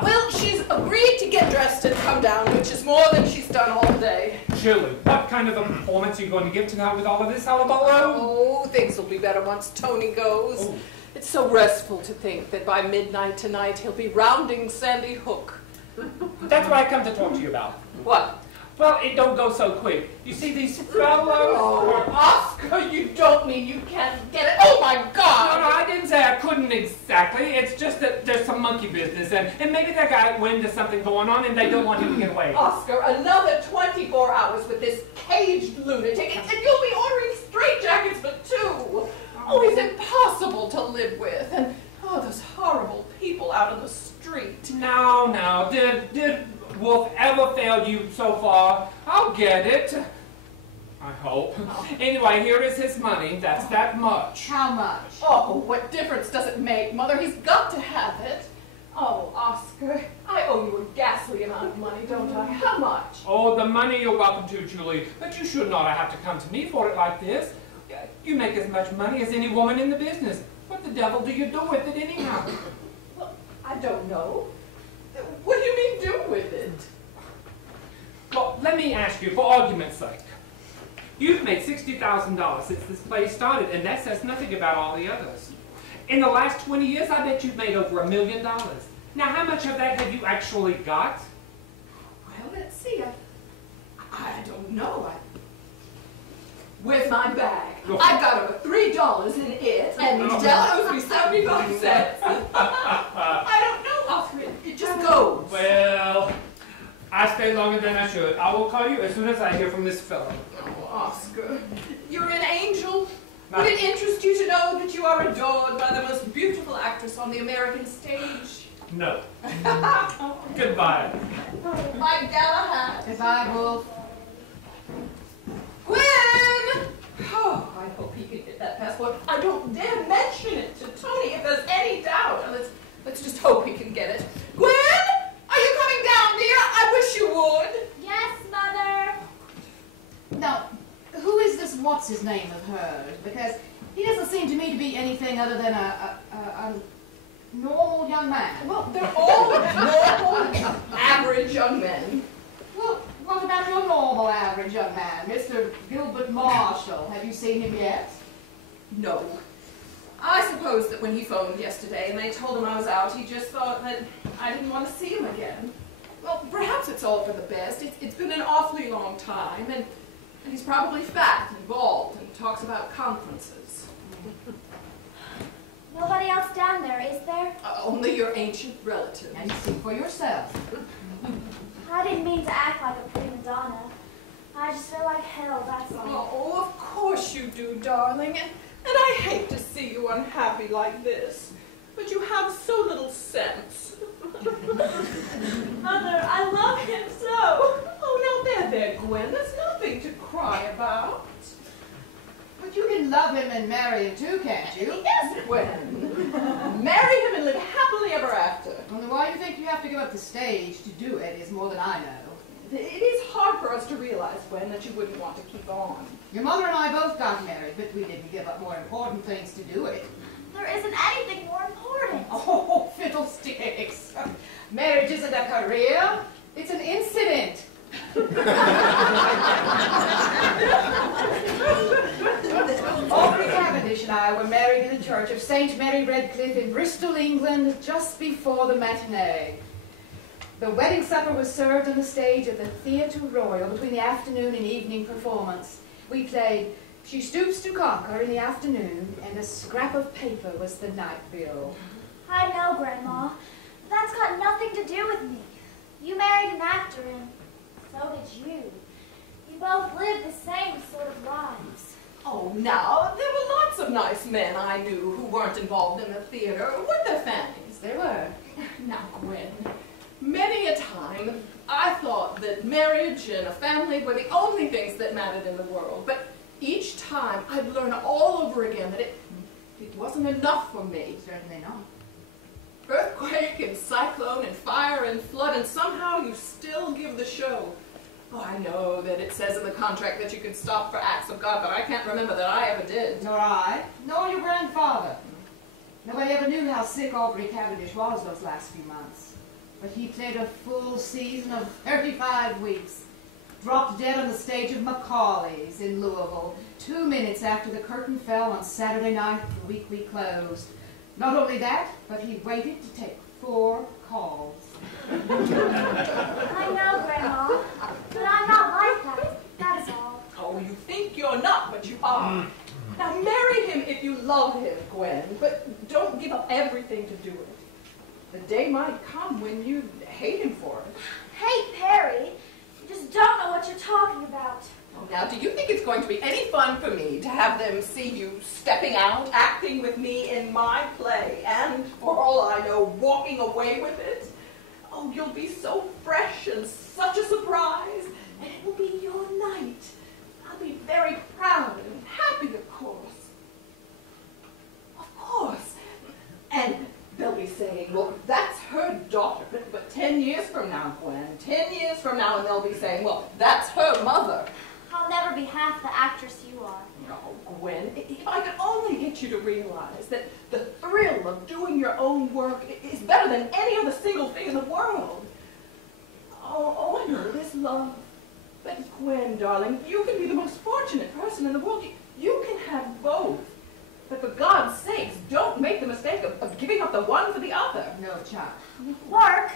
Well, she's agreed to get dressed and come down, which is more than she's done all day. Julie, what kind of a performance are you going to give tonight with all of this hullabaloo? Oh, things will be better once Tony goes. Oh. It's so restful to think that by midnight tonight he'll be rounding Sandy Hook. That's what I come to talk to you about. What? Well, it don't go so quick. You see these fellows? Oh, Oscar, you don't mean you can't get it. Oh, my God! No, I didn't say I couldn't exactly. It's just that there's some monkey business, and maybe that guy Wynn has something going on, and they don't want him to get away. Oscar, another 24 hours with this caged lunatic, and you'll be ordering straitjackets for two. Oh, he's impossible to live with, and oh, those horrible people out on the street. No. Did Wolf ever fail you so far? I'll get it. I hope. Oh. Anyway, here is his money. That's that much. How much? Oh, what difference does it make, Mother? He's got to have it. Oh, Oscar, I owe you a ghastly amount of money, don't I? How much? Oh, the money you're welcome to, Julie. But you should not have to come to me for it like this. You make as much money as any woman in the business. What the devil do you do with it anyhow? Well, I don't know. What do you mean do with it? Well, let me ask you, for argument's sake. You've made $60,000 since this play started, and that says nothing about all the others. In the last 20 years, I bet you've made over $1 million. Now, how much of that have you actually got? Well, let's see. I don't know. Where's my bag? I got over $3 in it, and Della owes me 75 cents. I don't know, Oscar. It just goes. Well, I stayed longer than I should. I will call you as soon as I hear from this fellow. Oh, Oscar, you're an angel. Would it interest you to know that you are adored by the most beautiful actress on the American stage? No. Goodbye. Bye, Galahad. Goodbye, Wolf. Gwen! Oh, I hope he can get that passport. I don't dare mention it to Tony if there's any doubt. Let's just hope he can get it. Gwen! Are you coming down, dear? I wish you would. Yes, Mother. Now, who is this what's-his-name of hers? Because he doesn't seem to me to be anything other than a normal young man. Well, they're all normal, average young men. Well, what about your normal average young man, Mr. Gilbert Marshall? Have you seen him yet? No. I suppose that when he phoned yesterday and they told him I was out, he just thought that I didn't want to see him again. Well, perhaps it's all for the best. It's been an awfully long time, and he's probably fat and bald and talks about conferences. Nobody else down there, is there? Only your ancient relative. And see for yourself. I didn't mean to act like a prima donna. I just feel like hell, that's all. Oh, of course you do, darling. And I hate to see you unhappy like this. But you have so little sense. Mother, I love him so. Oh, now there, Gwen. There's nothing to cry about. But you can love him and marry him too, can't you? Yes, Gwen. Marry him and live happily ever after. Well, then why do you think you have to give up the stage to do it is more than I know. It is hard for us to realize, Gwen, that you wouldn't want to keep on. Your mother and I both got married, but we didn't give up more important things to do it. There isn't anything more important. Oh, fiddlesticks. Marriage isn't a career, it's an incident. Aubrey Cavendish and I were married in the church of St. Mary Redcliffe in Bristol, England, just before the matinee. The wedding supper was served on the stage of the Theatre Royal between the afternoon and evening performance. We played She Stoops to Conquer in the afternoon, and A Scrap of Paper was the night bill. I know, Grandma. That's got nothing to do with me. You married an actor, and so did you. You both lived the same sort of lives. Oh, now, there were lots of nice men I knew who weren't involved in the theater, weren't there, Fanny's? There were. Now, Gwen, many a time I thought that marriage and a family were the only things that mattered in the world, but each time I'd learn all over again that it wasn't enough for me. Certainly not. Earthquake and cyclone and fire and flood, and somehow you still give the show. Oh, I know that it says in the contract that you can stop for acts of God, but I can't remember that I ever did. Nor I, nor your grandfather. Nobody ever knew how sick Aubrey Cavendish was those last few months. But he played a full season of 35 weeks. Dropped dead on the stage of Macaulay's in Louisville 2 minutes after the curtain fell on Saturday night the week we closed. Not only that, but he waited to take 4 calls. I know, Grandma, but I'm not like that. That is all. Oh, you think you're not, but you are. Now, marry him if you love him, Gwen, but don't give up everything to do it. The day might come when you hate him for it. Hey, Perry, you just don't know what you're talking about. Oh, now, do you think it's going to be any fun for me to have them see you stepping out, acting with me in my play, and, for all I know, walking away with it? Oh, you'll be so fresh and such a surprise, and it will be your night. I'll be very proud and happy, of course. Of course. And they'll be saying, well, that's her daughter. But 10 years from now, Gwen, 10 years from now, and they'll be saying, well, that's her mother. I'll never be half the actress you are. No, Gwen, if I could only get you to realize that the thrill of doing your own work is better than any other single thing in the world. Oh, I know this love. But Gwen, darling, you can be the most fortunate person in the world. You can have both. But for God's sakes, don't make the mistake of giving up the one for the other. No, child. Work?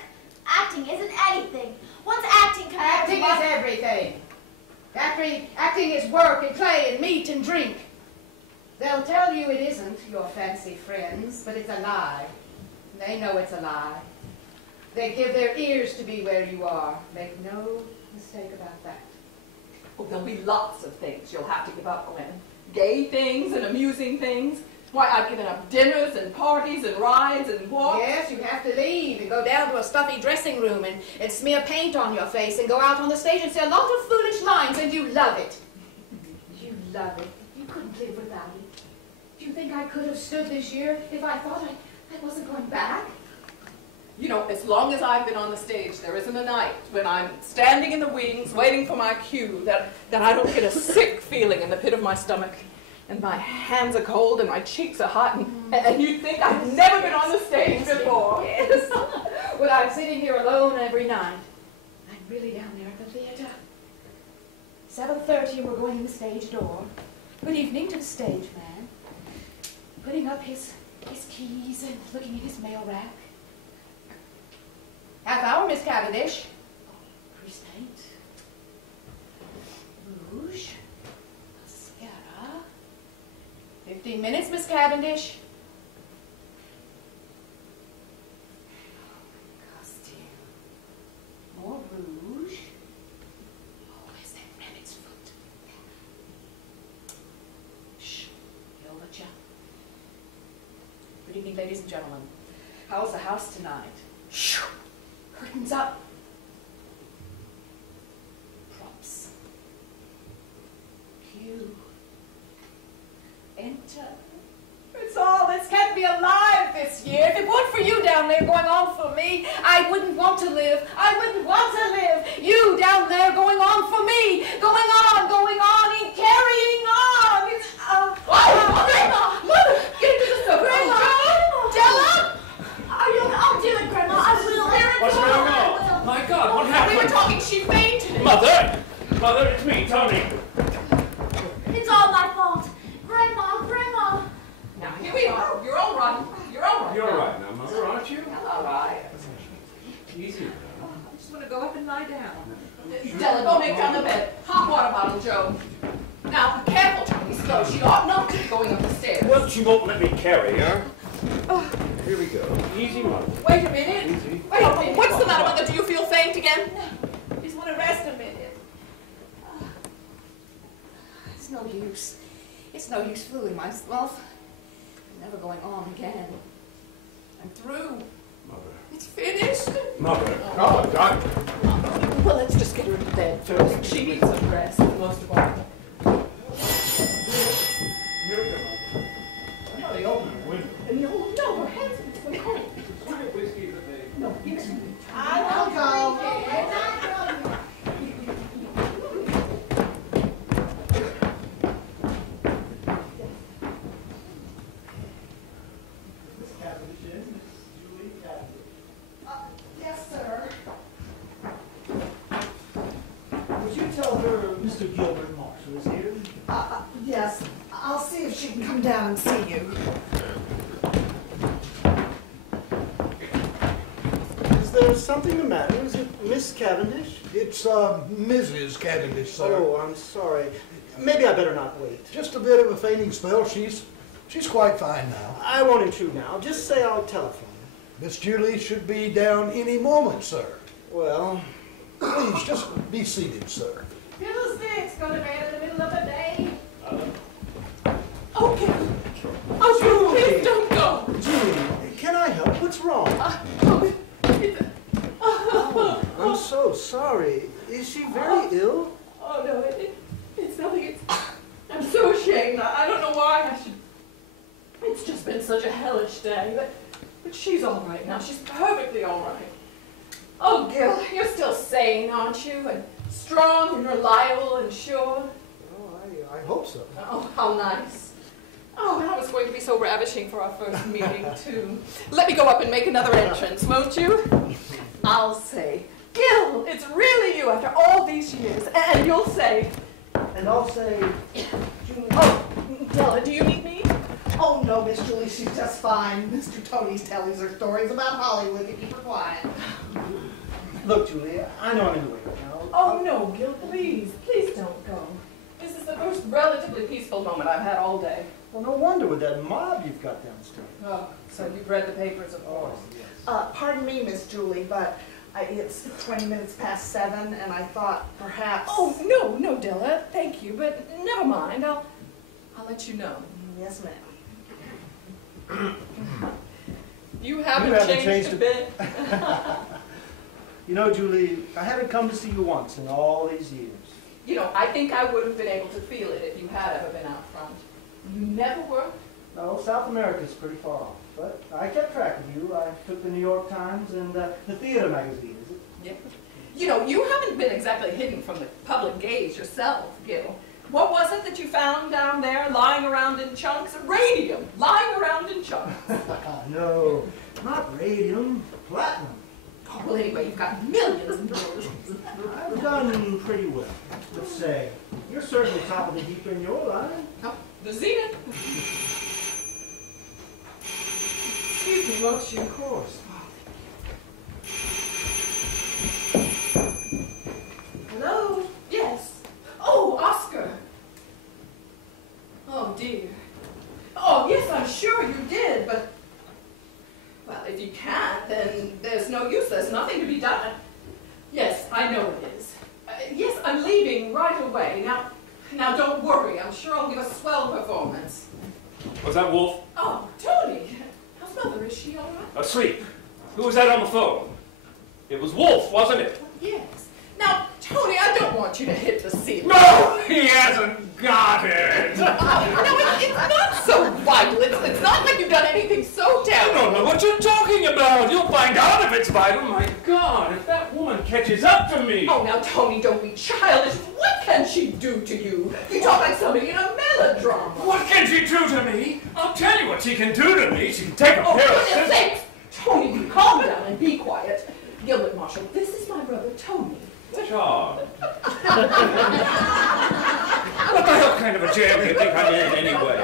Acting isn't anything. What's acting compared Acting to is everything. Acting is work and play and meat and drink. They'll tell you it isn't, your fancy friends, but it's a lie. They know it's a lie. They give their ears to be where you are. Make no mistake about that. Oh, there'll be lots of things you'll have to give up, Gwen. Gay things and amusing things. Why, I've given up dinners and parties and rides and walks. Yes, you have to leave and go down to a stuffy dressing room and smear paint on your face and go out on the stage and say a lot of foolish lines, and you love it. You love it. You couldn't live without it. Do you think I could have stood this year if I thought I wasn't going back? You know, as long as I've been on the stage, there isn't a night when I'm standing in the wings waiting for my cue that I don't get a sick feeling in the pit of my stomach. And my hands are cold and my cheeks are hot, and you'd think I've never been on the stage before. Yes. Well, I'm sitting here alone every night. I'm really down there at the theater. 7:30, we're going in the stage door. Good evening to the stage man. Putting up his keys and looking at his mail rack. Half hour, Miss Cavendish. Grease paint. Rouge. 15 minutes, Miss Cavendish. Costume. More rouge. Oh, where's that rabbit's foot? Shh. He'll let you. Good evening, ladies and gentlemen. How's the house tonight? Shh. Curtains up. Props. You down there going on for me. I wouldn't want to live. I wouldn't want to live. You down there going on for me. Going on and carrying on. Grandma! Mother! Get into the sofa! Grandma! Della! I'll do it, Grandma. I will. What's going on? My God, what happened? We were talking, she fainted. Mother! Mother, it's me, Tony. It's all my fault. Grandma. Now, here we are. You're all right. You're all right. You're all right now, Mother, aren't you? I'm all right. Easy. I just want to go up and lie down. Della, go make down the bed. Hot water bottle, Joe. Now, careful, Tony. Slow. She ought not to be going up the stairs. Well, she won't let me carry her. Here we go. Easy, Mother. Wait a minute. Easy. Wait a minute. What's the matter, Mother? Do you feel faint again? Just want to rest a minute. It's no use. It's no use fooling myself. I'm never going on again. I'm through. Mother. It's finished. Mother. Oh, God. Well, let's just get her into bed first. She needs some rest, most of all. Here we go, Mother. Somebody open the window. No, her hands are in the way. Whiskey for me. No, give it to me. I will go. Yes, sir. Would you tell her Mr. Gilbert Marshall is here? Yes. I'll see if she can come down and see you. Is there something the matter? Is it Miss Cavendish? It's Mrs. Cavendish, sir. Oh, I'm sorry. Maybe I better not wait. Just a bit of a fainting spell. She's quite fine now. I won't intrude now. Just say I'll telephone. Miss Julie should be down any moment, sir. Well, Please, just be seated, sir. Fiddlesticks, go to bed in the middle of the day. Okay. Oh, Julie, please don't go. Julie, can I help? What's wrong? I'm so sorry. Is she very ill? Oh, no, it's nothing. I'm so ashamed. I don't know why I should. It's just been such a hellish day, but she's all right now. She's perfectly all right. Oh, Gil, you're still sane, aren't you? And strong and reliable and sure. Oh, I hope so. Oh, how nice. Oh, and I was going to be so ravishing for our first meeting, too. Let me go up and make another entrance, won't you? I'll say, Gil, it's really you after all these years. And you'll say... And I'll say... Oh, Della, do you need me? Oh, no, Miss Julie, she's just fine. Mr. Tony's telling her stories about Hollywood to keep her quiet. Look, Julie, I know I'm in the way right now. Oh, no, Gil, please don't go. This is the most relatively peaceful moment I've had all day. Well, no wonder with that mob you've got downstairs. Oh, so you've read the papers, of course. Yes. Pardon me, Miss Julie, but it's 20 minutes past 7, and I thought perhaps... Oh, no, Della, thank you, but never mind. I'll let you know. Yes, ma'am. You haven't changed a bit. You know, Julie, I haven't come to see you once in all these years. You know, I think I would have been able to feel it if you had ever been out front. You never were? No, South America's pretty far off, but I kept track of you. I took the New York Times and the theater magazine, is it? Yeah. You know, you haven't been exactly hidden from the public gaze yourself, Gil. What was it that you found down there lying around in chunks? Radium, lying around in chunks. No, not radium, platinum. Oh, well, anyway, you've got millions and millions. I've done pretty well. Let's say, you're certainly top of the heap in your line. Oh, the zenith. Excuse me, won't you? Of course. Hello? Yes. Oh, Oscar. Oh, dear. Oh, yes, I'm sure you did, but... Well, if you can't, then there's no use. There's nothing to be done. Yes, I know it is. Yes, I'm leaving right away. Now, don't worry. I'm sure I'll give a swell performance. Was that Wolf? Oh, Tony. How's Mother? Is she all right? Asleep. Who was that on the phone? It was Wolf, wasn't it? Yes. Now, Tony, I don't want you to hit the ceiling. No! He hasn't got it! No, it's not so vital. It's not like you've done anything so terrible. don't know what you're talking about. You'll find out if it's vital. My God, if that woman catches up to me. Oh, now, Tony, don't be childish. What can she do to you? You talk like somebody in a melodrama. What can she do to me? I'll tell you what she can do to me. She can take a pair of goodness scissors. sakes! Tony, you calm down and be quiet. Gilbert Marshall, this is my brother, Tony. Charmed. What the hell kind of a jam do you think I'm in anyway?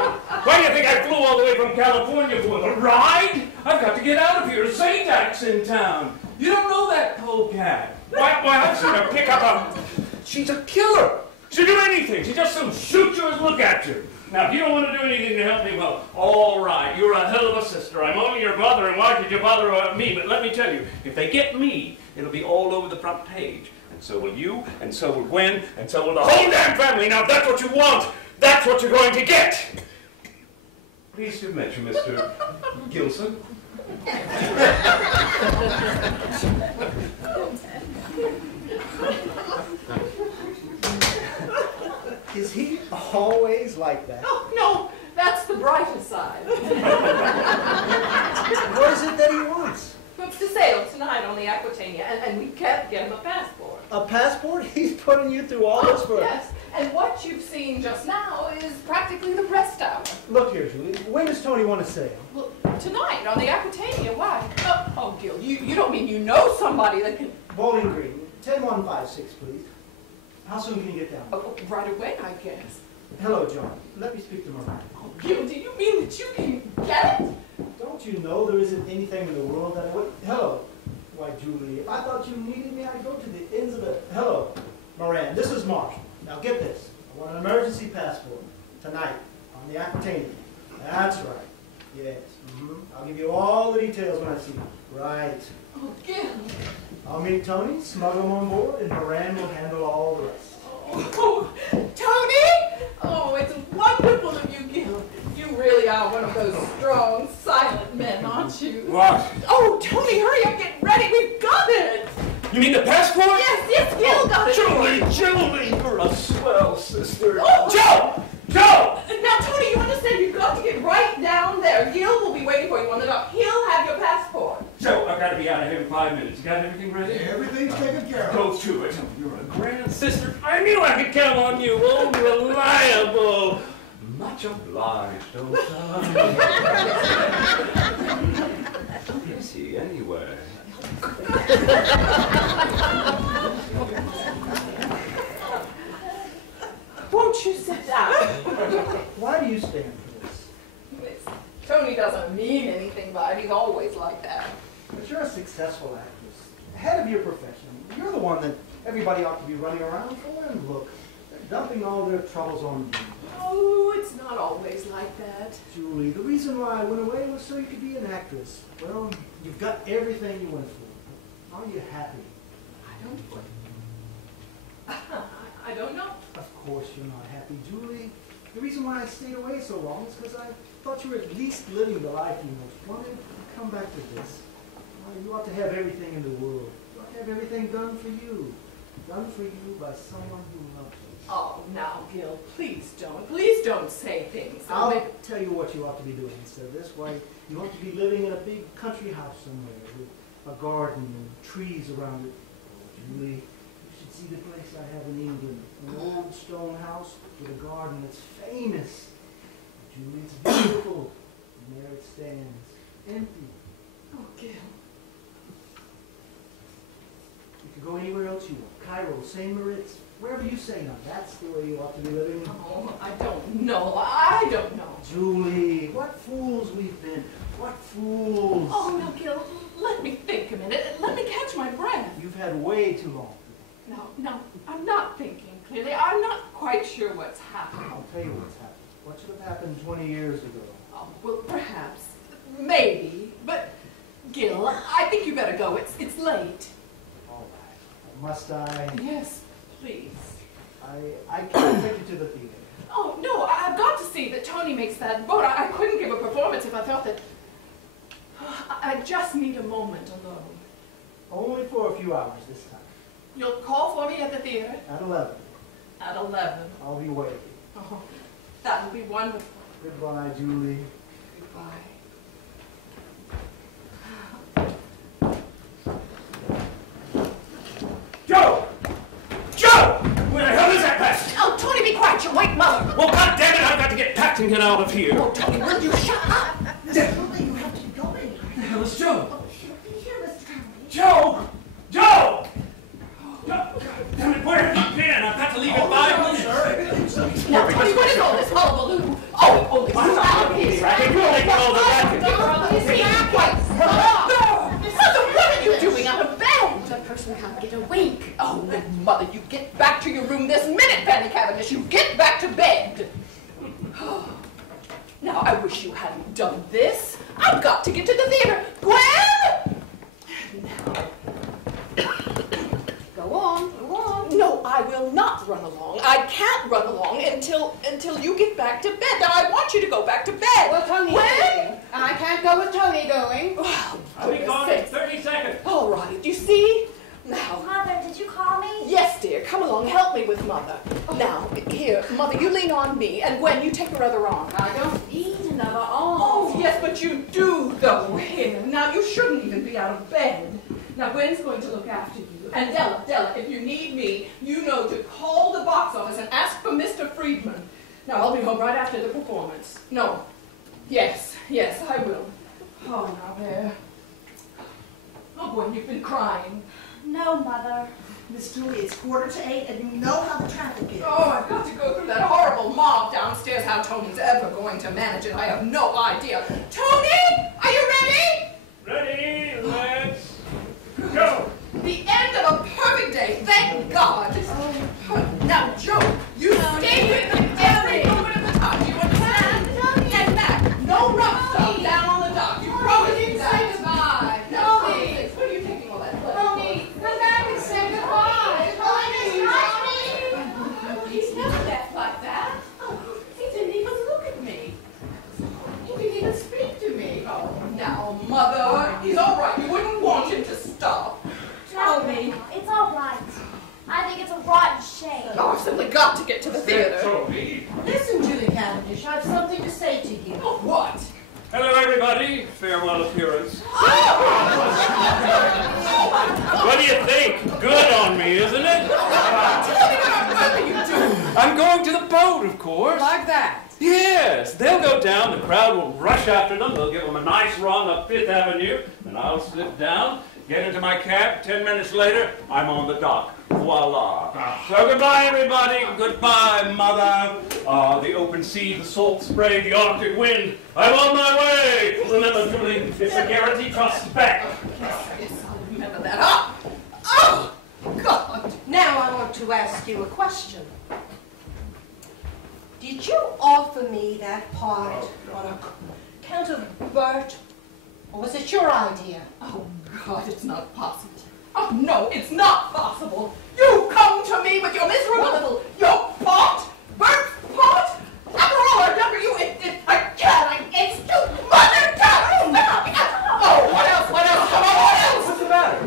Why do you think I flew all the way from California for? The ride? I've got to get out of here. Zadak's in town. You don't know that polecat. Why, I've seen her pick up a... She's a killer. She'll do anything. She just will shoot you and look at you. Now, if you don't want to do anything to help me, well, all right. You're a hell of a sister. I'm only your brother, and why should you bother me? But let me tell you, if they get me, it'll be all over the front page. And so will you, and so will Gwen, and so will the whole damn family. Now, if that's what you want, that's what you're going to get. Pleased to meet you, Mr. Gilson. Is he always like that? Oh, no, that's the brighter side. What is it that he wants? To sail tonight on the Aquitania, and we can't get him a passport. A passport? He's putting you through all this for... Yes, and what you've seen just now is practically the rest hour. Look here, Julie. When does Tony want to sail? Well, tonight on the Aquitania. Why? Oh, Gil, you don't mean you know somebody that can... Bowling Green. 10156, please. How soon can you get down? Oh, right away, I guess. Hello, John. Let me speak to Mariah. Oh, Gil, do you mean that you can get it? Don't you know there isn't anything in the world that I would... Hello. Why, Julie, if I thought you needed me, I'd go to the ends of the... Hello, Moran. This is Marshall. Now get this. I want an emergency passport. Tonight. On the Aquitania. That's right. Yes. I'll give you all the details when I see you. Right. Oh, Gil. I'll meet Tony, smuggle him on board, and Moran will handle all the rest. Oh, Tony! Oh, it's wonderful of you, Gil. You really are one of those strong, silent men, aren't you? What? Oh, Tony, hurry up, get ready. We've got it. You mean the passport? Yes, Gil got it. Julie, you're a swell sister. Oh, Joe! Joe! Now, Tony, you understand you've got to get right down there. Gil will be waiting for you on the dock. He'll have your passport. Joe, I've got to be out of here in 5 minutes. You got everything ready? Yeah, everyth's taken care of. Go to it. You're a grand sister. I knew I could count on you. Oh, reliable. Much obliged, old son. Is he anyway? Won't you sit down? Why do you stand for this? Listen, Tony doesn't mean anything by it. He's always like that. But you're a successful actress, head of your profession. You're the one that everybody ought to be running around for. And look, they're dumping all their troubles on you. Oh, it's not always like that. Julie, the reason why I went away was so you could be an actress. Well, you've got everything you went for. Are you happy? I don't know. Of course you're not happy, Julie. The reason why I stayed away so long is because I thought you were at least living the life you most wanted. Come back to this. Well, you ought to have everything in the world. You ought to have everything done for you. Done for you by someone who loves you. Oh, now, Gil, please don't. Please don't say things. I'll tell you what you ought to be doing instead of this. Why, you ought to be living in a big country house somewhere with a garden and trees around it. Oh, Julie, you should see the place I have in England. An old stone house with a garden that's famous. Julie, it's beautiful. And there it stands, empty. Oh, Gil. You could go anywhere else you want. Cairo, St. Moritz, wherever you say. Now, that's the way you ought to be living. Oh, I don't know. I don't know. Julie, what fools we've been. What fools. Oh, no, Gil, let me think a minute. Let me catch my breath. You've had way too long. No, I'm not thinking clearly. I'm not quite sure what's happened. I'll tell you what's happened. What should have happened 20 years ago? Oh, well, perhaps. Maybe. But, Gil, I think you better go. It's late. All right. Must I? Yes, please. I can't take you to the theater. Oh, no, I've got to see that Tony makes that boat. I couldn't give a performance if I felt that... I just need a moment alone. Only for a few hours this time. You'll call for me at the theater? At 11. At 11. I'll be waiting. Oh, that would be wonderful. Goodbye, Julie. Goodbye. Mother! Well, goddammit, I've got to get packed and get out of here. Oh, Tony, will you shut up? Absolutely, you have to be going. Where the hell is Joe? Oh, he'll be here, Mr. Travers. Joe! Joe! Damn it, where have you been? I've got to leave in 5 minutes. Now, Tony, what is all this hullabaloo? Oh, only I'm not going to be racket. You're making all the racket. Mother, what are you doing out of bed? The person can't get a wink. Oh, Mother, you get back to your room this minute, Fanny Cavendish. You get back to bed. Now, I wish you hadn't done this. I've got to get to the theater. Gwen! Now. Go on, go on. No, I will not run along. I can't run along until you get back to bed. Now, I want you to go back to bed. Well, Tony's going. I can't go with Tony going. Well, I'll be gone in 30 seconds. all right, you see? Now. Mother, did you call me? Yes, dear. Come along. Help me with Mother. Now, here, Mother, you lean on me, and Gwen, you take your other arm. I don't need another arm. Oh, yes, but you do, though. Here. Now, you shouldn't even be out of bed. Now, Gwen's going to look after you. And Della, if you need me, you know to call the box office and ask for Mr. Friedman. Now, I'll be home right after the performance. No. Yes, I will. Oh, now there. Oh, Gwen, you've been crying. No, Mother. Miss Julie, it's 7:45, and you know how the traffic is. Oh, I've got to go through that horrible mob downstairs. How Tony's ever going to manage it, I have no idea. Tony, are you ready? Ready, let's go. The end of a perfect day, thank God. Now, Joe, you stay with me every moment of the time. Do you understand? And that, no rough stuff down on the dock. You promise me that. Say goodbye. Now, please, what are you taking all that blood? Tony, come back and say goodbye. He's never left like that. He didn't even look at me. He didn't even speak to me. Oh, now, Mother, he's all right. You wouldn't want him to stop. Tony. It's all right. I think it's a rotten shame. Oh, I've simply got to get to the theater. Tony. Listen, Julie Cavendish, I have something to say to you. Oh, what? Hello, everybody. Farewell appearance. Oh, What do you think? Good on me, isn't it? tell me what on earth are you doing? I'm going to the boat, of course. Like that. Yes, they'll go down, the crowd will rush after them, they'll give them a nice run up Fifth Avenue, and I'll slip down, get into my cab. 10 minutes later, I'm on the dock. Voila. So goodbye, everybody. Goodbye, Mother. The open sea, the salt spray, the Arctic wind. I'm on my way. Remember, Julie, it's a guarantee trust back. Yes, I'll remember that. Oh, God. Now I want to ask you a question. Did you offer me that part on account of Bert, or was it your idea? Oh, God, it's not possible. Oh, no, it's not possible. You come to me with your miserable little, your pot, Bert's pot. After all I've done for you, I can't, it's too much. Oh, what else? Come on, what else? What's the matter?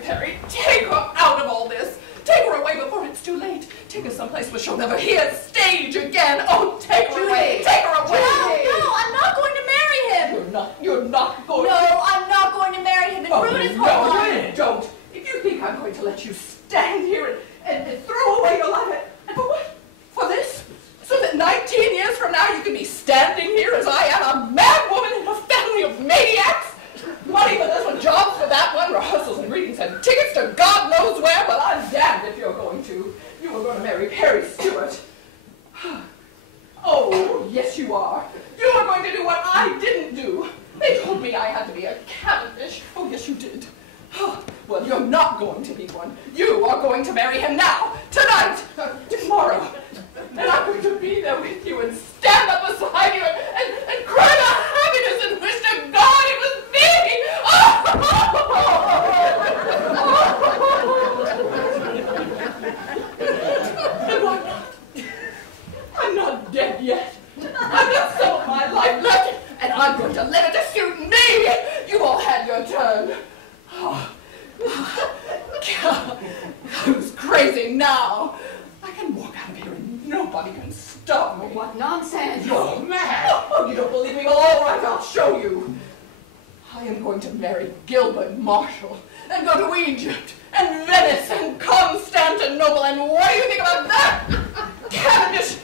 Perry, take her out of all this. Take her away before it's too late. Take her someplace where she'll never hear stage again. Oh, take her away. Take her away. No, I'm not going to marry him. You're not going to. No, I'm not going to marry him and ruin his whole life. Don't. If you think I'm going to let you stand here and throw away your life, and for what? For this? So that 19 years from now you can be standing here as I am, a mad woman in a family of maniacs? Money for this one, jobs for that one, rehearsals and readings and tickets to God knows where, but I'm damned if you're going to. You were going to marry Perry Stewart. Oh, yes you are. You are going to do what I didn't do. They told me I had to be a Cavendish. Oh, yes you did. Well, you're not going to be one. You are going to marry him now, tonight, tomorrow. And I'm going to be there with you and stand up beside you and cry my happiness and wish to God it was me. I'm not dead yet. I've got some of my life left, and I'm going to let it suit me. You all had your turn. God, who's crazy now? I can walk out of here and nobody can stop me. What nonsense! You're mad! Oh, you don't believe me? Well, all right, I'll show you. I am going to marry Gilbert Marshall and go to Egypt and Venice and Constantinople, and what do you think about that? Cavendish,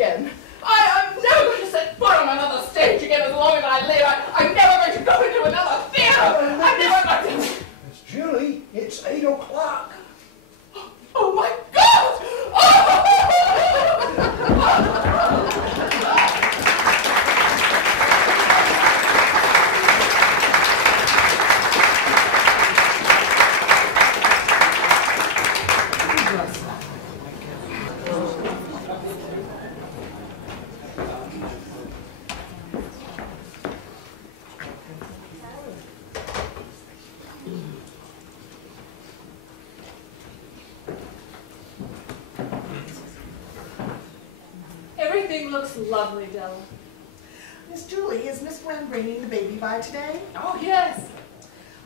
again. I'm never going to set foot on another stage again as long as I live. I'm never going to go into another theater. I'm never going to... Miss Julie, it's 8 o'clock. Oh my God! Oh! Everything looks lovely, Della. Miss Julie, is Miss Gwen bringing the baby by today? Oh, yes.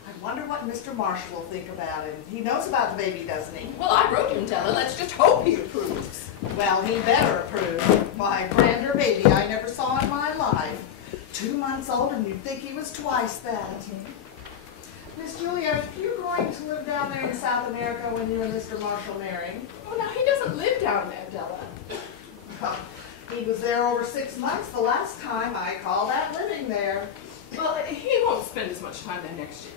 I wonder what Mr. Marshall will think about it. He knows about the baby, doesn't he? Well, I wrote him, Della. Let's just hope he approves. Well, he better approve. Why, grander baby I never saw in my life. 2 months old, and you'd think he was twice that. Miss Julie, are you going to live down there in South America when you and Mr. Marshall marry? Oh, now, he doesn't live down there, Della. He was there over 6 months the last time. I call that living there. Well, he won't spend as much time there next year.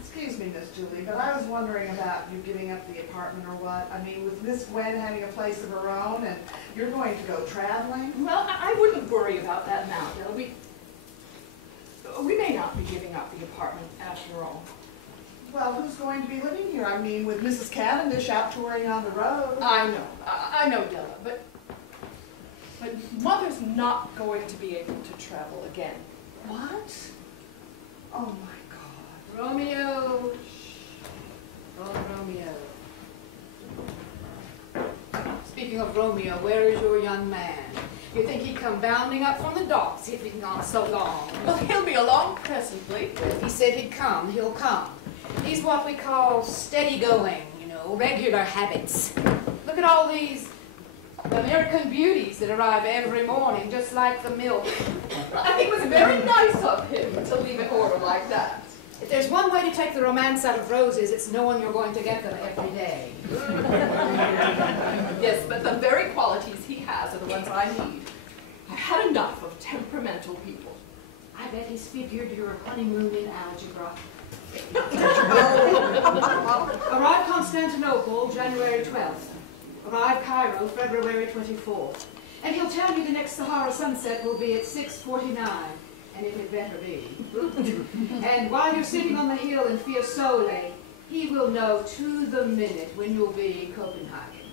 Excuse me, Miss Julie, but I was wondering about you giving up the apartment or what. I mean, with Miss Gwen having a place of her own and you're going to go traveling. Well, I wouldn't worry about that now, Della. We may not be giving up the apartment after all. Well, who's going to be living here? I mean, with Mrs. Cavendish out touring on the road. I know, Della, but Mother's not going to be able to travel again. What? Oh my God. Romeo. Oh, Romeo. Speaking of Romeo, where is your young man? You think he'd come bounding up from the docks if he'd gone so long? Well, he'll be along presently. If he said he'd come, he'll come. He's what we call steady going, you know, regular habits. Look at all these American beauties that arrive every morning, just like the milk. I think it was very nice of him to leave it ordered like that. If there's one way to take the romance out of roses, it's knowing you're going to get them every day. Yes, but the very qualities he has are the ones I need. I've had enough of temperamental people. I bet he's figured your honeymoon in algebra. Arrived Constantinople, January 12th. Arrived Cairo, February 24th. And he'll tell you the next Sahara sunset will be at 6:49. And it had better be. And while you're sitting on the hill in Fiesole, he will know to the minute when you'll be in Copenhagen.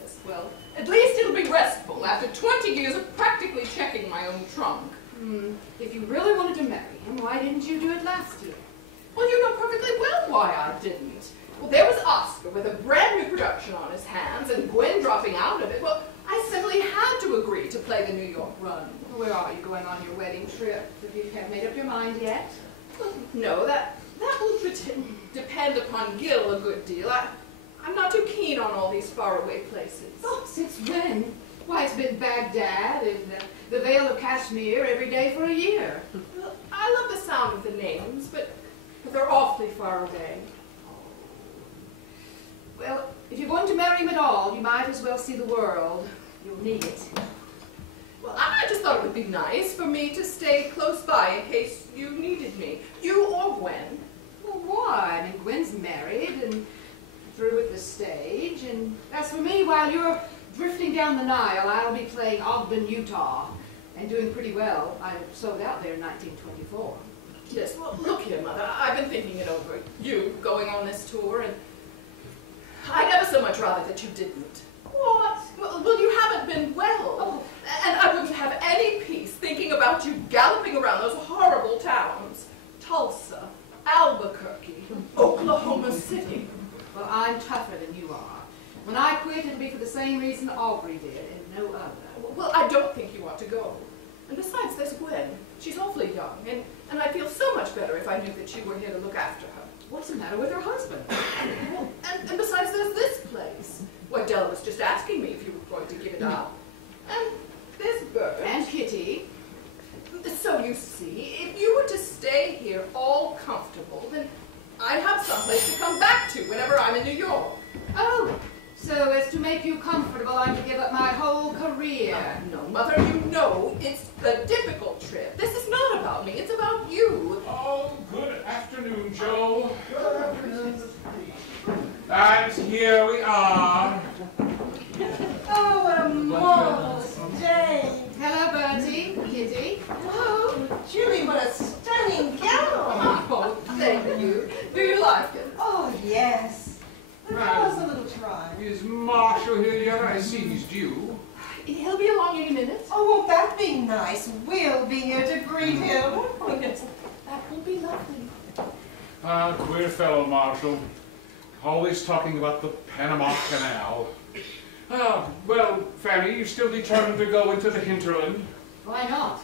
Yes, well, at least it'll be restful after 20 years of practically checking my own trunk. If you really wanted to marry him, why didn't you do it last year? Well, you know perfectly well why I didn't. Well, there was Oscar with a brand new production on his hands and Gwen dropping out of it. Well, I simply had to agree to play the New York run. Where are you going on your wedding trip? Have you made up your mind yet? Well, no, that will depend upon Gil a good deal. I'm not too keen on all these faraway places. Oh, since when? Why, it's been Baghdad and the Vale of Kashmir every day for a year. Well, I love the sound of the names, but they're awfully far away. Well, if you're going to marry him at all, you might as well see the world. You'll need it. Well, I just thought it would be nice for me to stay close by in case you needed me. You or Gwen. Well, why? I mean, Gwen's married and through with the stage, and as for me, while you're drifting down the Nile, I'll be playing Ogden, Utah, and doing pretty well. I sold out there in 1924. Yes, well, look here, Mother. I've been thinking it over. You going on this tour, and I'd ever so much rather that you didn't. What? Well, you haven't been well. Oh. And I wouldn't have any peace thinking about you galloping around those horrible towns. Tulsa, Albuquerque, Oklahoma City. Well, I'm tougher than you are. When I quit, it'll be for the same reason Aubrey did, and no other. Well, I don't think you ought to go. And besides, there's Gwen. She's awfully young, and I'd feel so much better if I knew that you were here to look after her. What's the matter with her husband? Well, and besides, there's this place. Why, Della was just asking me if you were going to give it up. And there's Bert. And Kitty. So you see, if you were to stay here all comfortable, then I'd have someplace to come back to whenever I'm in New York. Oh, So as to make you comfortable, I'm to give up my whole career. No, Mother, you know it's the difficult trip. This is not about me, it's about you. Oh, good afternoon, Joe. Good afternoon. And here we are. Oh, a marvelous day. Hello, Bertie. Kitty. Oh, Julie, what a stunning gown. Oh, thank you. Do you like it? Oh, yes. The girl's a little try. Is Marshall here yet? I see he's due. He'll be along any minute. Oh, won't that be nice? We'll be here to greet him. Oh, yes, that will be lovely. Queer fellow, Marshall. Always talking about the Panama Canal. Well, Fanny, you still determined to go into the hinterland? Why not?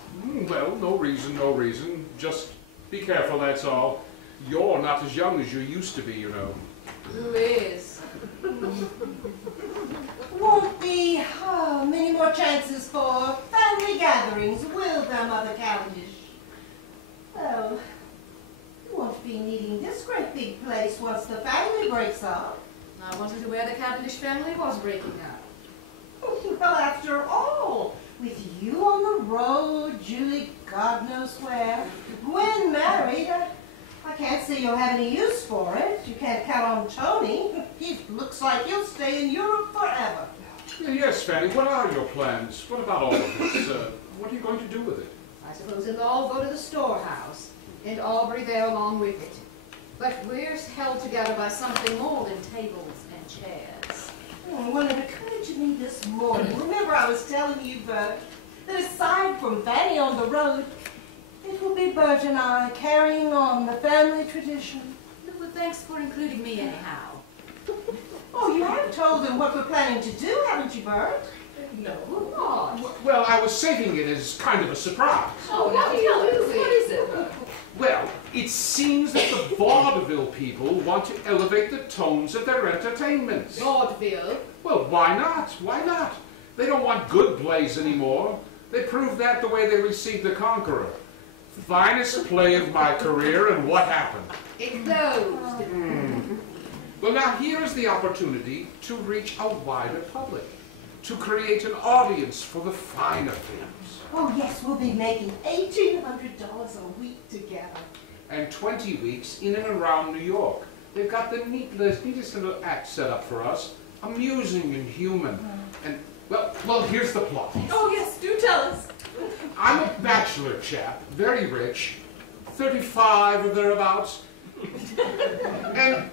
Well, no reason, no reason. Just be careful, that's all. You're not as young as you used to be, you know. Who is? Won't be many more chances for family gatherings, will there, Mother Cavendish? Well, you won't be needing this great big place once the family breaks up. I wanted to where the Cavendish family was breaking up. Well, after all, with you on the road, Julie God knows where, Gwen married, I can't see you'll have any use for it. You can't count on Tony. He looks like he'll stay in Europe forever. Yes, Fanny, what are your plans? What about all of this? What are you going to do with it? I suppose they'll all go to the storehouse, and Aubrey there along with it. But we're held together by something more than tables and chairs. Well, it occurred to me this morning. Remember I was telling you, Bert, that aside from Fanny on the road, it will be Bert and I carrying on the family tradition. Well, thanks for including me anyhow. Oh, you have told them what we're planning to do, haven't you, Bert? No. What? Well, I was saving it as kind of a surprise. Oh, now tell us. What is it? Well, it seems that the vaudeville people want to elevate the tones of their entertainments. Vaudeville? Well, why not? Why not? They don't want good plays anymore. They proved that the way they received The Conqueror. Finest play of my career, and what happened? It closed. Well, now here's the opportunity to reach a wider public, to create an audience for the finer things. Oh, yes, we'll be making $1,800 a week together. And 20 weeks in and around New York. They've got the neatest little act set up for us, amusing and human. And, well, here's the plot. Oh, yes, do tell us. I'm a bachelor chap, very rich, 35 or thereabouts. And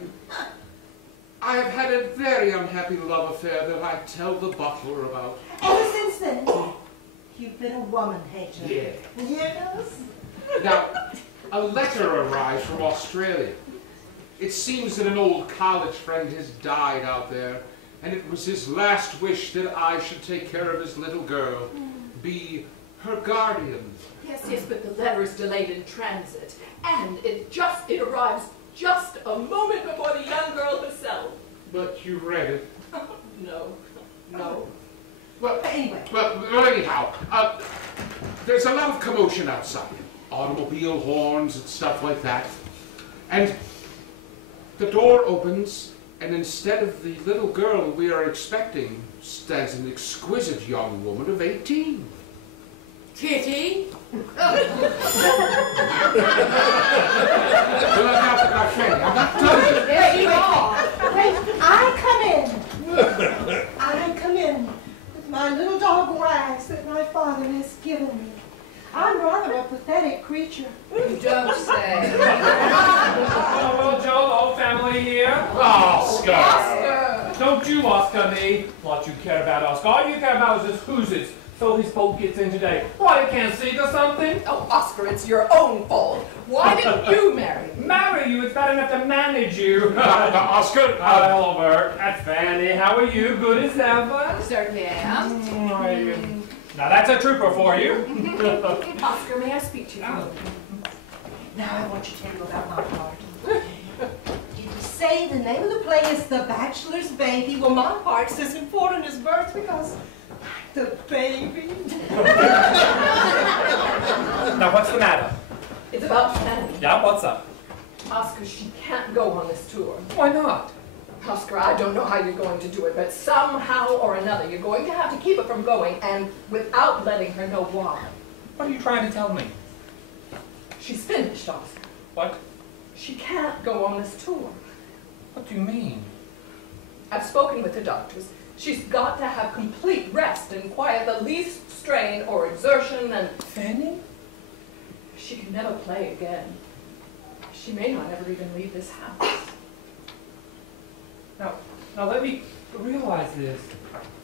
I have had a very unhappy love affair that I tell the butler about. Ever since then, you've been a woman hater. Yeah. Yes? Now, a letter arrived from Australia. It seems that an old college friend has died out there, and it was his last wish that I should take care of his little girl, be her guardian. Yes, but the letter is delayed in transit, and it arrives just a moment before the young girl herself. But you read it. No. Well, anyway. Well, anyhow, there's a lot of commotion outside. Automobile horns and stuff like that. And the door opens, and instead of the little girl we are expecting, stands an exquisite young woman of 18. Kitty? Well, now, Fanny, I'm not done yet. There you are. Wait, I come in with my little dog Rags that my father has given me. I'm rather a pathetic creature. You don't say. Hello, Joe, the whole family here. Oscar! Oscar! Don't you Oscar me. What you care about, Oscar. All you care about is this who's-its. So this boat gets in today. Why, you can't see or something? Oh, Oscar, it's your own fault. Why didn't you marry me? Marry you? It's bad enough to manage you. Oscar! Hello, Bert. That's Fanny. How are you? Good as ever? Certainly I am. Now that's a trooper for you. Oscar, may I speak to you? Now I want you to tell you about my part. Did you say the name of the play is The Bachelor's Baby? Well, my part's as important as Bert's because the baby. Now what's the matter? It's about Fanny. Yeah, what's up? Oscar, she can't go on this tour. Why not? Oscar, I don't know how you're going to do it, but somehow or another you're going to have to keep her from going, and without letting her know why. What are you trying to tell me? She's finished, Oscar. What? She can't go on this tour. What do you mean? I've spoken with the doctors. She's got to have complete rest and quiet, the least strain or exertion, and... Fanny? She can never play again. She may not ever even leave this house. Now let me realize this.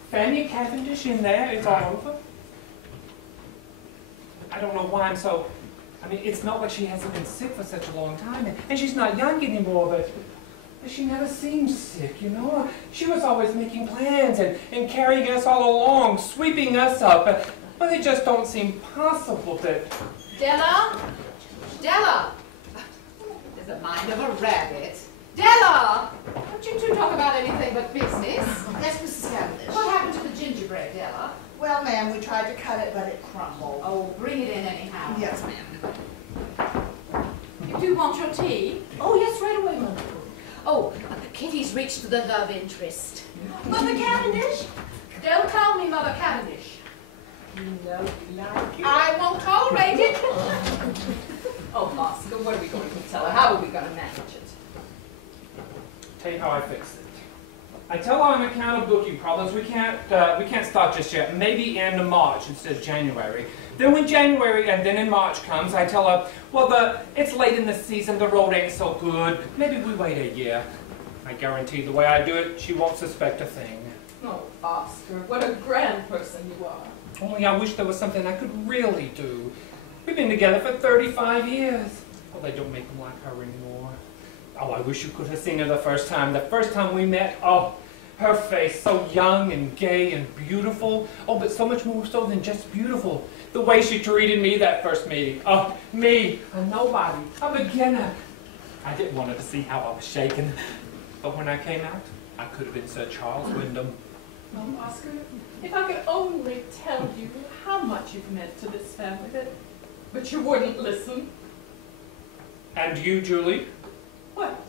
Fanny Cavendish in there, it's all over? I don't know why I'm so... I mean, it's not like she hasn't been sick for such a long time, and she's not young anymore, but she never seemed sick, you know? She was always making plans and carrying us all along, sweeping us up, but it just don't seem possible that... Della? Della! There's the mind of a rabbit. Della! Don't you two talk about anything but business? Yes, Mrs. Cavendish. What happened to the gingerbread, Della? Well, ma'am, we tried to cut it, but it crumbled. Oh, bring it in anyhow. Yes, ma'am. You do want your tea? Oh, yes, right away, Mother. Oh, Kitty's reached the love interest. Mother Cavendish? Don't call me Mother Cavendish. You know you like it. I won't tolerate it. Oh, Oscar, what are we going to tell her? How are we going to manage it? Tell you how I fix it. I tell her on account of booking problems, we can't start just yet. Maybe in March instead of January. Then when January and then in March comes, I tell her, well, it's late in the season, the road ain't so good. Maybe we wait a year. I guarantee the way I do it, she won't suspect a thing. Oh, Oscar, what a grand person you are. Only I wish there was something I could really do. We've been together for 35 years. Well, they don't make them like her anymore. Oh, I wish you could have seen her the first time. The first time we met, oh, her face, so young and gay and beautiful. Oh, but so much more so than just beautiful. The way she treated me that first meeting. Oh, me, a nobody, a beginner. I didn't want her to see how I was shaking. But when I came out, I could have been Sir Charles Wyndham. Oh, Oscar, if I could only tell you how much you've meant to this family, but you wouldn't listen. And you, Julie? What?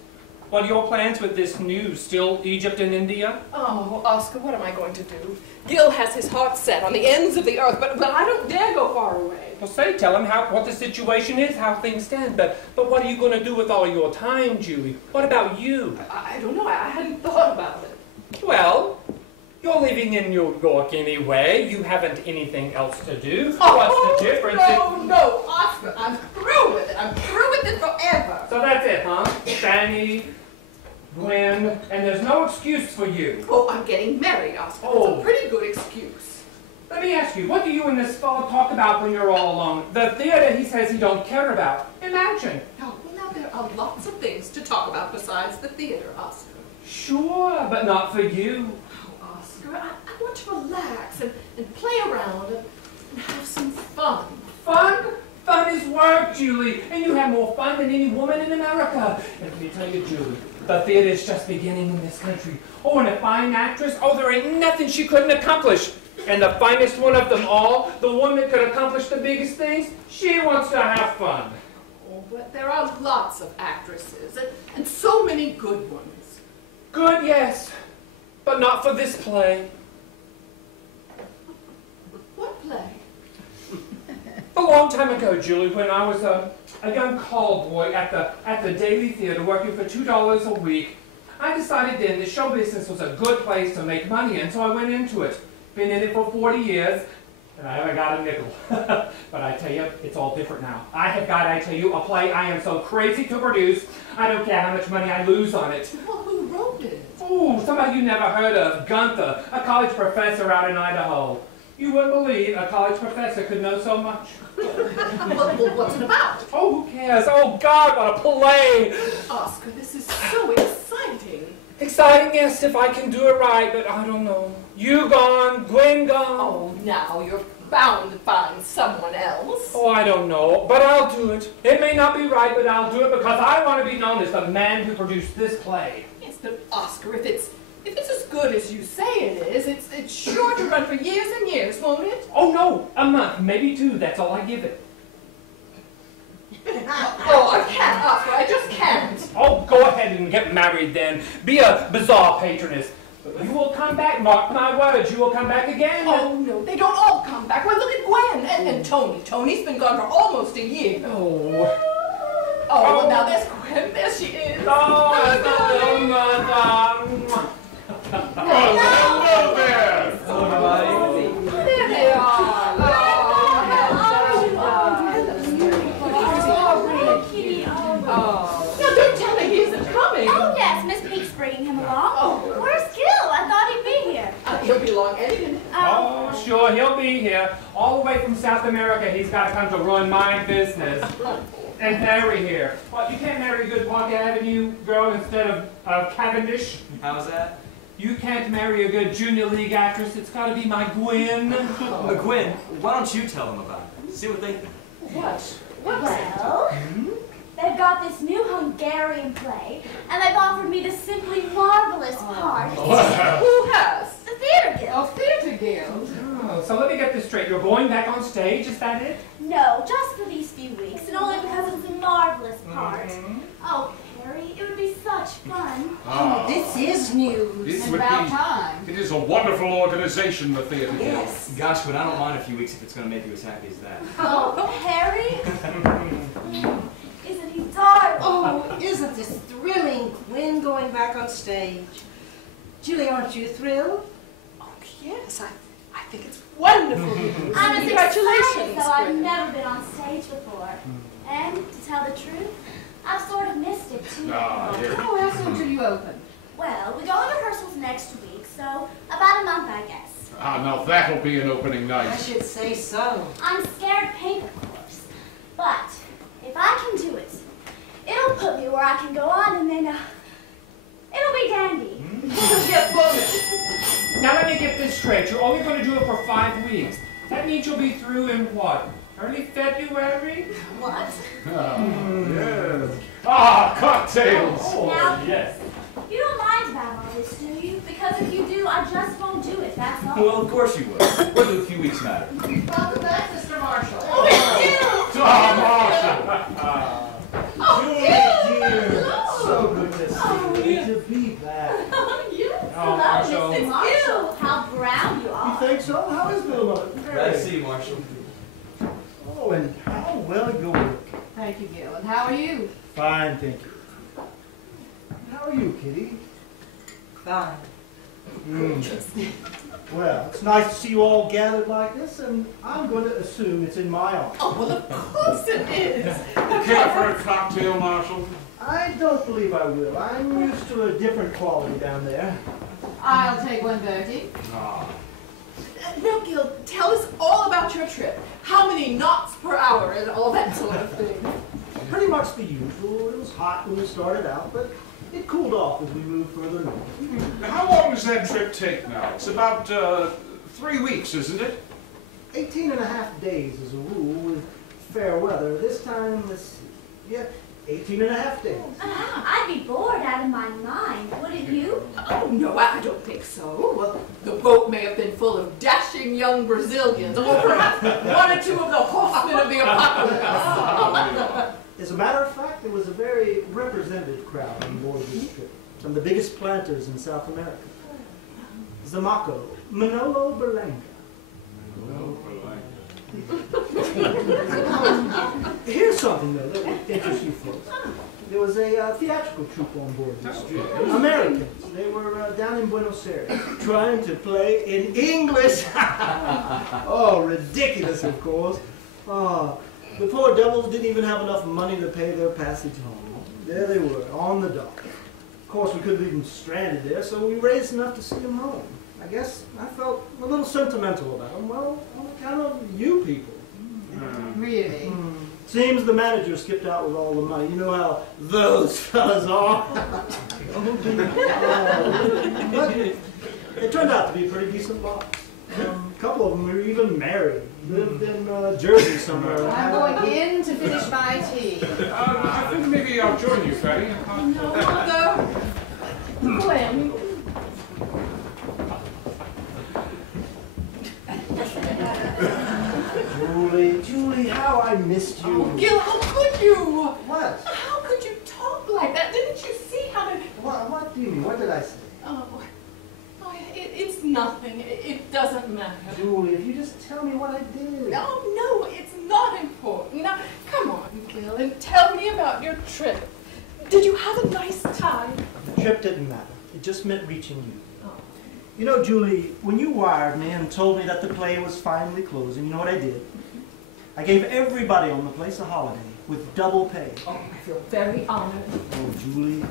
What are your plans with this news? Still Egypt and India? Oh, Oscar, what am I going to do? Gil has his heart set on the ends of the earth, but I don't dare go far away. Well, say, tell him what the situation is, how things stand. But what are you going to do with all your time, Julie? What about you? I don't know. I hadn't thought about it. Well, you're living in New York anyway. You haven't anything else to do. Oh, what's the difference? No, Oscar, I'm through with it. I'm through with it forever. So that's it, huh? Fanny, Gwen, and there's no excuse for you. Oh, I'm getting married, Oscar. Oh. That's a pretty good excuse. Let me ask you, what do you and this fellow talk about when you're all alone? The theater he says he don't care about. Imagine. Oh, well, now there are lots of things to talk about besides the theater, Oscar. Sure, but not for you. Oh, Oscar, I want to relax and play around and have some fun. Fun? Fun is work, Julie, and you have more fun than any woman in America. And let me tell you, Julie, the theater is just beginning in this country. Oh, and a fine actress, oh, there ain't nothing she couldn't accomplish. And the finest one of them all, the one that could accomplish the biggest things, she wants to have fun. Oh, but there are lots of actresses, and so many good ones. Good, yes, but not for this play. What play? A long time ago, Julie, when I was a young call boy at the Daily Theater working for $2 a week, I decided then that show business was a good place to make money in, so I went into it. Been in it for 40 years, and I haven't got a nickel. But I tell you, it's all different now. I have got, I tell you, a play I am so crazy to produce, I don't care how much money I lose on it. Well, who wrote it? Ooh, somebody you never heard of, Gunther, a college professor out in Idaho. You wouldn't believe a college professor could know so much. Well, what's it about? Oh, who cares? Oh, God, what a play! Oscar, this is so exciting. Exciting, yes, if I can do it right, but I don't know. You gone, Gwen gone. Oh, now you're bound to find someone else. Oh, I don't know, but I'll do it. It may not be right, but I'll do it because I want to be known as the man who produced this play. Yes, but Oscar, if it's as good as you say it is, it's sure to run for years and years, won't it? Oh, no, a month, maybe 2, that's all I give it. Oh, I can't, Oscar, I just can't. Oh, go ahead, ahead and get married then. Be a bazaar patroness. You will come back, mark my words, you will come back again. Oh, no, they don't all come back. Why, look at Gwen and Tony. Tony's been gone for almost a year. Oh. Oh, well, now there's Gwen. There she is. Oh, little mother. Hello there. There they are. Now, don't tell me he isn't coming. Oh, yes, Miss Peake's bringing him along. Oh. Where's Gil? I thought he'd be here. He'll be along any minute. Oh, sure, he'll be here. All the way from South America, he's got to come to ruin my business. And marry here. What, you can't marry a good Park Avenue girl instead of Cavendish? How's that? You can't marry a good Junior League actress. It's got to be my Gwen. Gwen, why don't you tell them about it? See what they think. What? Well, they've got this new Hungarian play, and they've offered me this simply marvelous part. Who has? The Theater Guild. Oh, Theater Guild. Oh, so let me get this straight. You're going back on stage, is that it? No, just for these few weeks, and only because it's a marvelous part. Oh, Harry, it would be such fun. Oh, this is news. This And would about be, time. it is a wonderful organization, the Theatre Guild. Yes. Gosh, but I don't mind a few weeks if it's going to make you as happy as that. Oh, Harry? Isn't he darling? Oh, isn't this thrilling? Gwen going back on stage. Julie, aren't you thrilled? Oh, yes. I think it's wonderful news. I'm as Congratulations, excited, though I've Gwen. never been on stage before. And, to tell the truth, I've sort of missed it, too. Ah, yes. Oh, how soon till you open? Well, we go on rehearsals next week, so about a month, I guess. Ah, now that'll be an opening I night. should say so. I'm scared pink, of course. But, if I can do it, it'll put me where I can go on, and then, it'll be dandy. Yes, bonus. Now let me get this straight. You're only going to do it for 5 weeks. That means you'll be through in what? Early February? What? Yes. Ah, cocktails. Now, yes. you don't mind about all this, do you? Because if you do, I just won't do it, that's all. Well, of course you will. What do a few weeks matter? Welcome back, Mr. Marshall. Oh, it's you. Ah, Marshall. Oh, you. So good to see you. Good to be back. Yes. Oh, Hello, Marshall. Mrs. Marshall. How brown you You are. think so? How is Bill? Glad to see you, Marshall. Oh, and how well you're working. Thank you, Gil. And how are you? Fine, thank you. How are you, Kitty? Fine. Well, it's nice to see you all gathered like this, and I'm going to assume it's in my honor. Oh, well, of course it is. Care for a cocktail, Marshall? I don't believe I will. I'm used to a different quality down there. I'll take one, Bertie. Ah. Now, Gil, tell us all about your trip. How many knots per hour and all that sort of thing. Pretty much the usual. It was hot when we started out, but it cooled off as we moved further north. How long does that trip take now? It's about 3 weeks, isn't it? 18 and a half days as a rule with fair weather. This time, let's see. Yeah, 18 and a half days. I'd be bored out of my mind, wouldn't you? Oh, no, I don't think so. Well, the boat may have been full of dashing young Brazilians, or perhaps one or two of the horsemen of the apocalypse. As a matter of fact, there was a very representative crowd on board this trip. Some of the biggest planters in South America. Zamaco, Manolo Berlanga. Here's something, though, that would interest you folks. There was a theatrical troupe on board this trip. Americans. They were down in Buenos Aires trying to play in English. Oh, ridiculous, of course. Oh, the poor devils didn't even have enough money to pay their passage home. There they were, on the dock. Of course, we couldn't leave them stranded there, so we raised enough to see them home. I guess I felt a little sentimental about them. Well, on account of you people. Really? Seems the manager skipped out with all the money. You know how those fellas are. But it turned out to be a pretty decent lot. A couple of them were even married. Lived in Jersey somewhere. I'm going in to finish my tea. I think maybe I'll join you, Fatty. No, Mother. Gwen. Julie, how I missed you. Oh, Gil, how could you? What? How could you talk like that? Didn't you see how What do you mean? What did I say? It's nothing. It doesn't matter. Julie, if you just tell me what I did. No, it's not important. Now, come on, Gil, and tell me about your trip. Did you have a nice time? The trip didn't matter. It just meant reaching you. You know, Julie, when you wired me and told me that the play was finally closing, you know what I did? I gave everybody on the place a holiday with double pay. Oh, I feel very honored. Oh, Julie,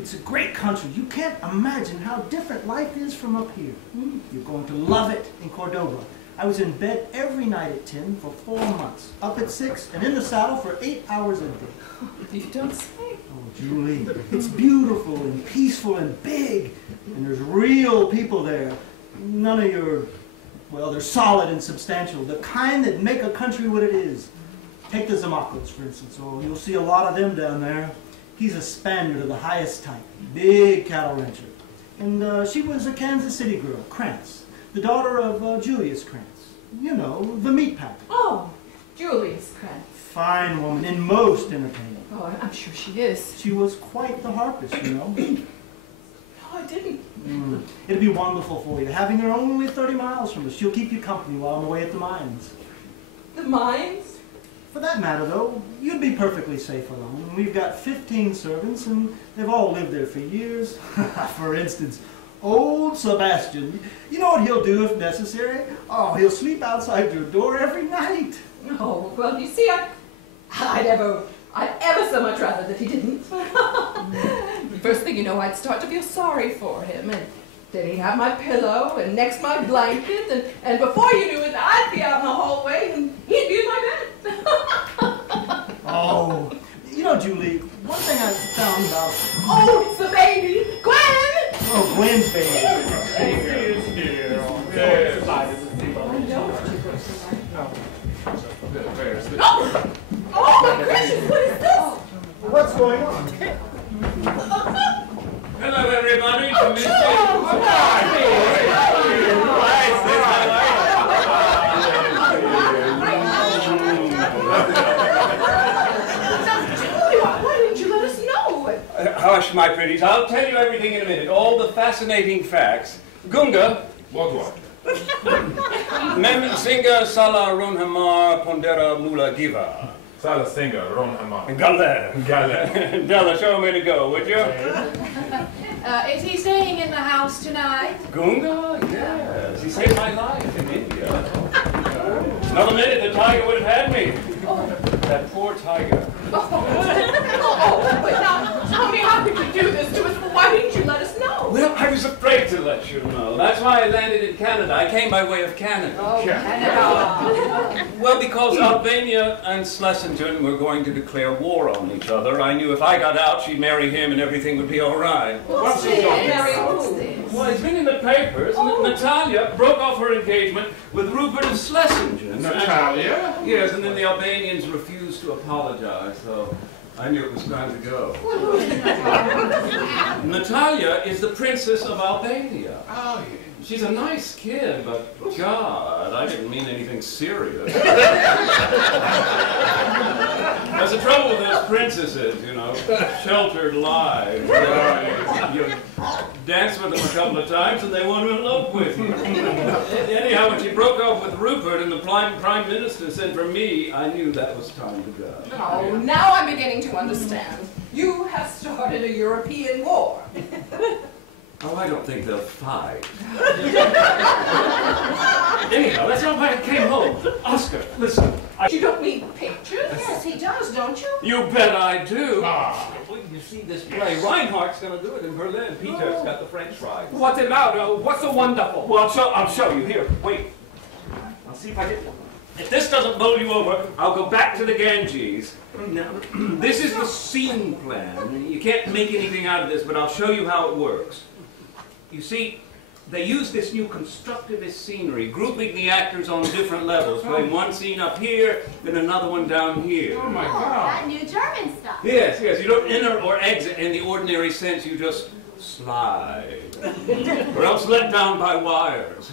it's a great country. You can't imagine how different life is from up here. You're going to love it in Cordoba. I was in bed every night at 10 for 4 months, up at 6, and in the saddle for 8 hours a day. You don't say. Oh, Julie, it's beautiful and peaceful and big, and there's real people there. None of your, well, they're solid and substantial, the kind that make a country what it is. Take the Zamacos, for instance. Oh, you'll see a lot of them down there. He's a Spaniard of the highest type, big cattle rancher. And she was a Kansas City girl, Krantz, the daughter of Julius Krantz. You know, the meat packer. Oh, Julius Krantz. Fine woman, and most entertaining. Oh, I'm sure she is. She was quite the harpist, you know. No, I didn't. It'd be wonderful for you, having her only 30 miles from us. She'll keep you company while I'm away at the mines. The mines? For that matter, though, you'd be perfectly safe alone. We've got 15 servants, and they've all lived there for years. For instance, old Sebastian. You know what he'll do if necessary? Oh, he'll sleep outside your door every night. Oh, well, you see, I'd ever so much rather that he didn't. First thing you know, I'd start to feel sorry for him, and then he'd have my pillow, and next my blanket, and before you knew it, I'd be out in the hallway, and he'd be in my bed. Oh, you know, Julie, one thing I found out... Oh, it's the baby! Gwen! Oh, Gwen's baby. Oh, my gracious, what is this? What's going on? Hello, everybody. Why didn't you let us know? Hush, my pretties. I'll tell you everything in a minute. All the fascinating facts. Gunga. What? Mem Singa Sala Ronhamar Pondera Mula Giva. Sala Singa Ronhamar. Galer. Della, show me to go, would you? Is he staying in the house tonight? Gunga? Yes. He saved my life in India. Another minute, the tiger would have had me. That poor tiger. But now, tell me, how could you do this to us? Why didn't you let us know? Well, I was afraid to let you know. That's why I landed in Canada. I came by way of Canada. Oh, Canada. Well, because Albania and Schlesingen were going to declare war on each other, I knew if I got out, she'd marry him and everything would be all right. What's this? Well, it's been in the papers. Natalia broke off her engagement with Rupert of Schlesingen. Natalia? Yes, and then the Albanians refused to apologize, so I knew it was time to go. Natalia is the Princess of Albania. Oh, yeah. She's a nice kid, but God, I didn't mean anything serious. That's the trouble with those princesses, you know, sheltered lives. You dance with them a couple of times and they want to elope with you. Anyhow, when she broke off with Rupert and the Prime Minister sent for me, I knew that was time to go. Oh, now I'm beginning to understand. You have started a European war. Oh, I don't think they'll fight. Anyhow, that's not why I came home. Oscar, listen. You don't need pictures? Yes, he does, don't you? You bet I do. Well, you see this play. Reinhardt's going to do it in Berlin. Peter's got the French rights. What's it about? What's so wonderful? Well, I'll show you. Here, wait. I'll see if I can... If this doesn't bowl you over, I'll go back to the Ganges. Now, this is the scene plan. You can't make anything out of this, but I'll show you how it works. You see, they use this new constructivist scenery, grouping the actors on different levels, playing one scene up here, then another one down here. Oh, my God. That new German stuff. Yes, you don't enter or exit in the ordinary sense, you just slide. Or else let down by wires.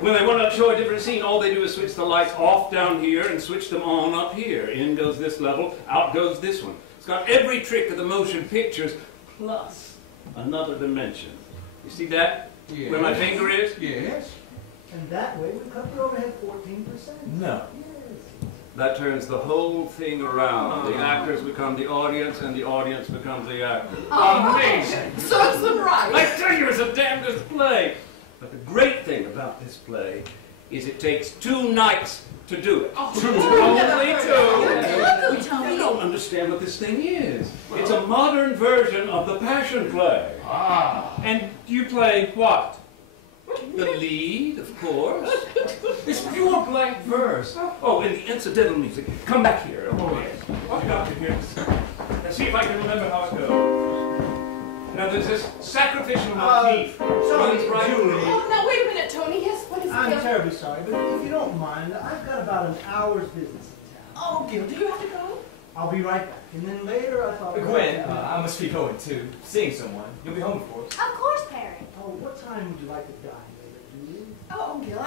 When they want to show a different scene, all they do is switch the lights off down here and switch them on up here. In goes this level, out goes this one. It's got every trick of the motion pictures, plus another dimension. You see that? Yes. Where my finger is? Yes. And that way we cut the overhead 14%. No. That turns the whole thing around. The actors become the audience, and the audience becomes the actors. Amazing. Serves them right. I tell you, it's a damn good play. But the great thing about this play is it takes 2 nights to do it. Only 2. You don't understand what this thing is. It's a modern version of the Passion Play. And you play what? The lead, of course. It's pure blank verse. Oh, and the incidental music. Come back here. Oh, yes. Walk up to here. And see if I can remember how it goes. Now, there's this sacrificial motif. Runs right Julie. Oh, now wait a minute, Tony. Yes, what is it? I'm terribly sorry, but if you don't mind, I've got about an hour's business in town. Oh, Gil, do you have to go? I'll be right back. And then later I thought... Gwen, I must be going too. Seeing someone. You'll be home, of course. Of course, Perry. Oh, what time would you like to dine later, Julie? Oh, Gil,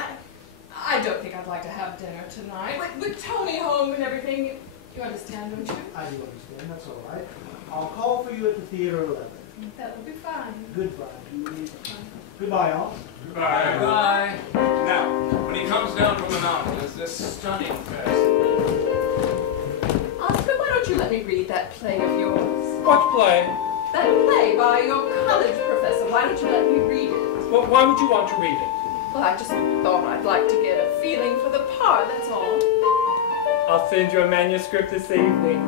I don't think I'd like to have dinner tonight. With Tony home and everything, you understand, don't you? I do understand, that's all right. I'll call for you at the theater at 11. That would be fine. Goodbye, Julie. Goodbye, all. Goodbye. Bye. Now, when he comes down from the mountain, there's this stunning fest. Oscar, why don't you let me read that play of yours? What play? That play by your college professor. Why don't you let me read it? Well, why would you want to read it? Well, I just thought I'd like to get a feeling for the part, that's all. I'll send you a manuscript this evening.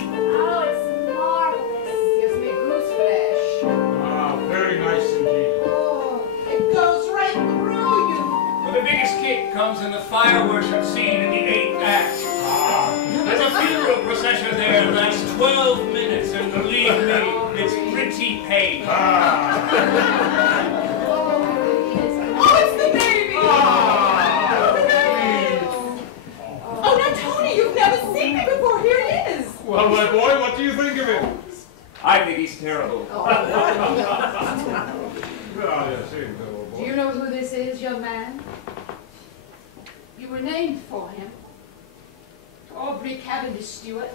Oh, it's marvelous. Gives me goose flesh. Very nice indeed. Oh, it goes right through you. But the biggest kick comes in the fire worship scene in the 8th act. There's a funeral procession there that lasts 12 minutes, and believe me, it's pretty pain. Oh, it's the baby! Oh, now, Tony, you've never seen me before. Here he is. Well, my boy, what do you think of him? I think he's terrible. Yes, here you go, old Do boy. you know who this is, young man? You were named for him. Aubrey Cavendish Stewart.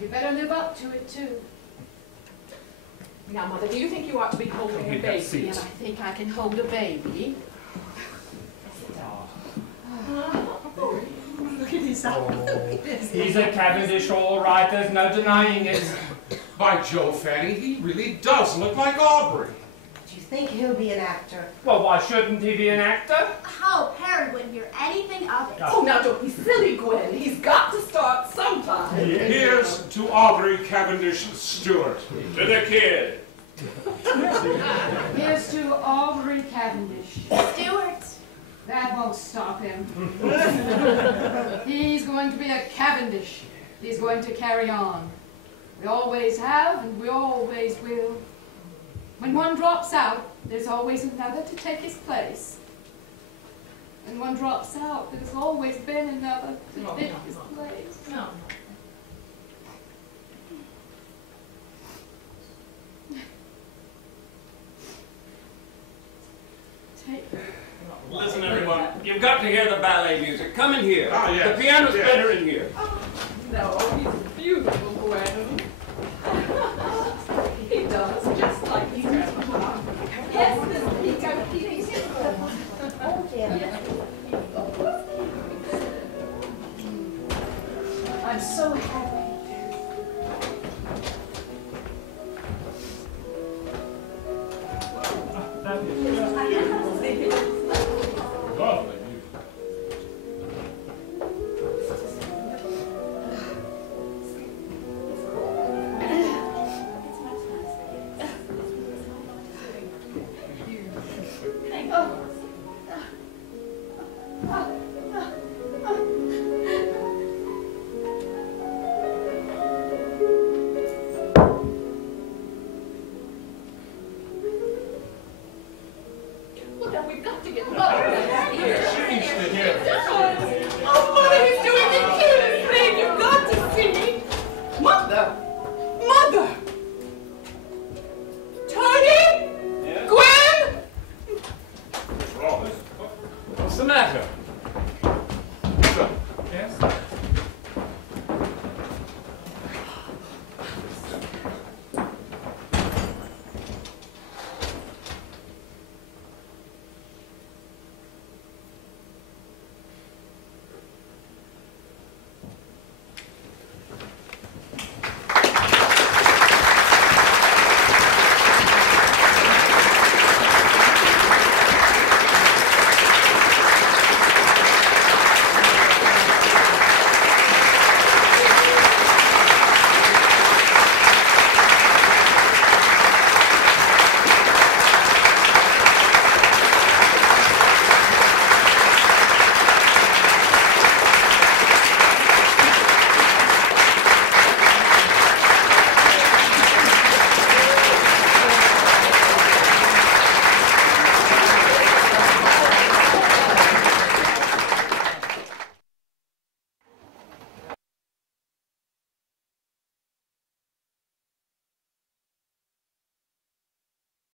You better live up to it, too. Now, Mother, do you think you ought to be holding a baby? And I think I can hold a baby. Look at his eyes. He's a Cavendish, all right. There's no denying it. By Jove, Fanny, he really does look like Aubrey. Do you think he'll be an actor? Well, why shouldn't he be an actor? How Perry wouldn't hear anything of it. Oh, now don't be silly, Gwen. He's got to start sometime. Here's to Aubrey Cavendish Stewart. To the kid. Here's to Aubrey Cavendish. Stewart. That won't stop him. He's going to be a Cavendish. He's going to carry on. We always have, and we always will. When one drops out, there's always another to take his place. When one drops out, there's always been another to take his place. No. Take Listen, everyone, you've got to hear the ballet music. Come in here. Ah, yes, The piano's yes. better in here. No, he's beautiful, Gwen. He does, just like his grandpa. Yes, Miss Peter. Oh, dear. I'm so happy. Lovely. Well, now we've got to get Mother.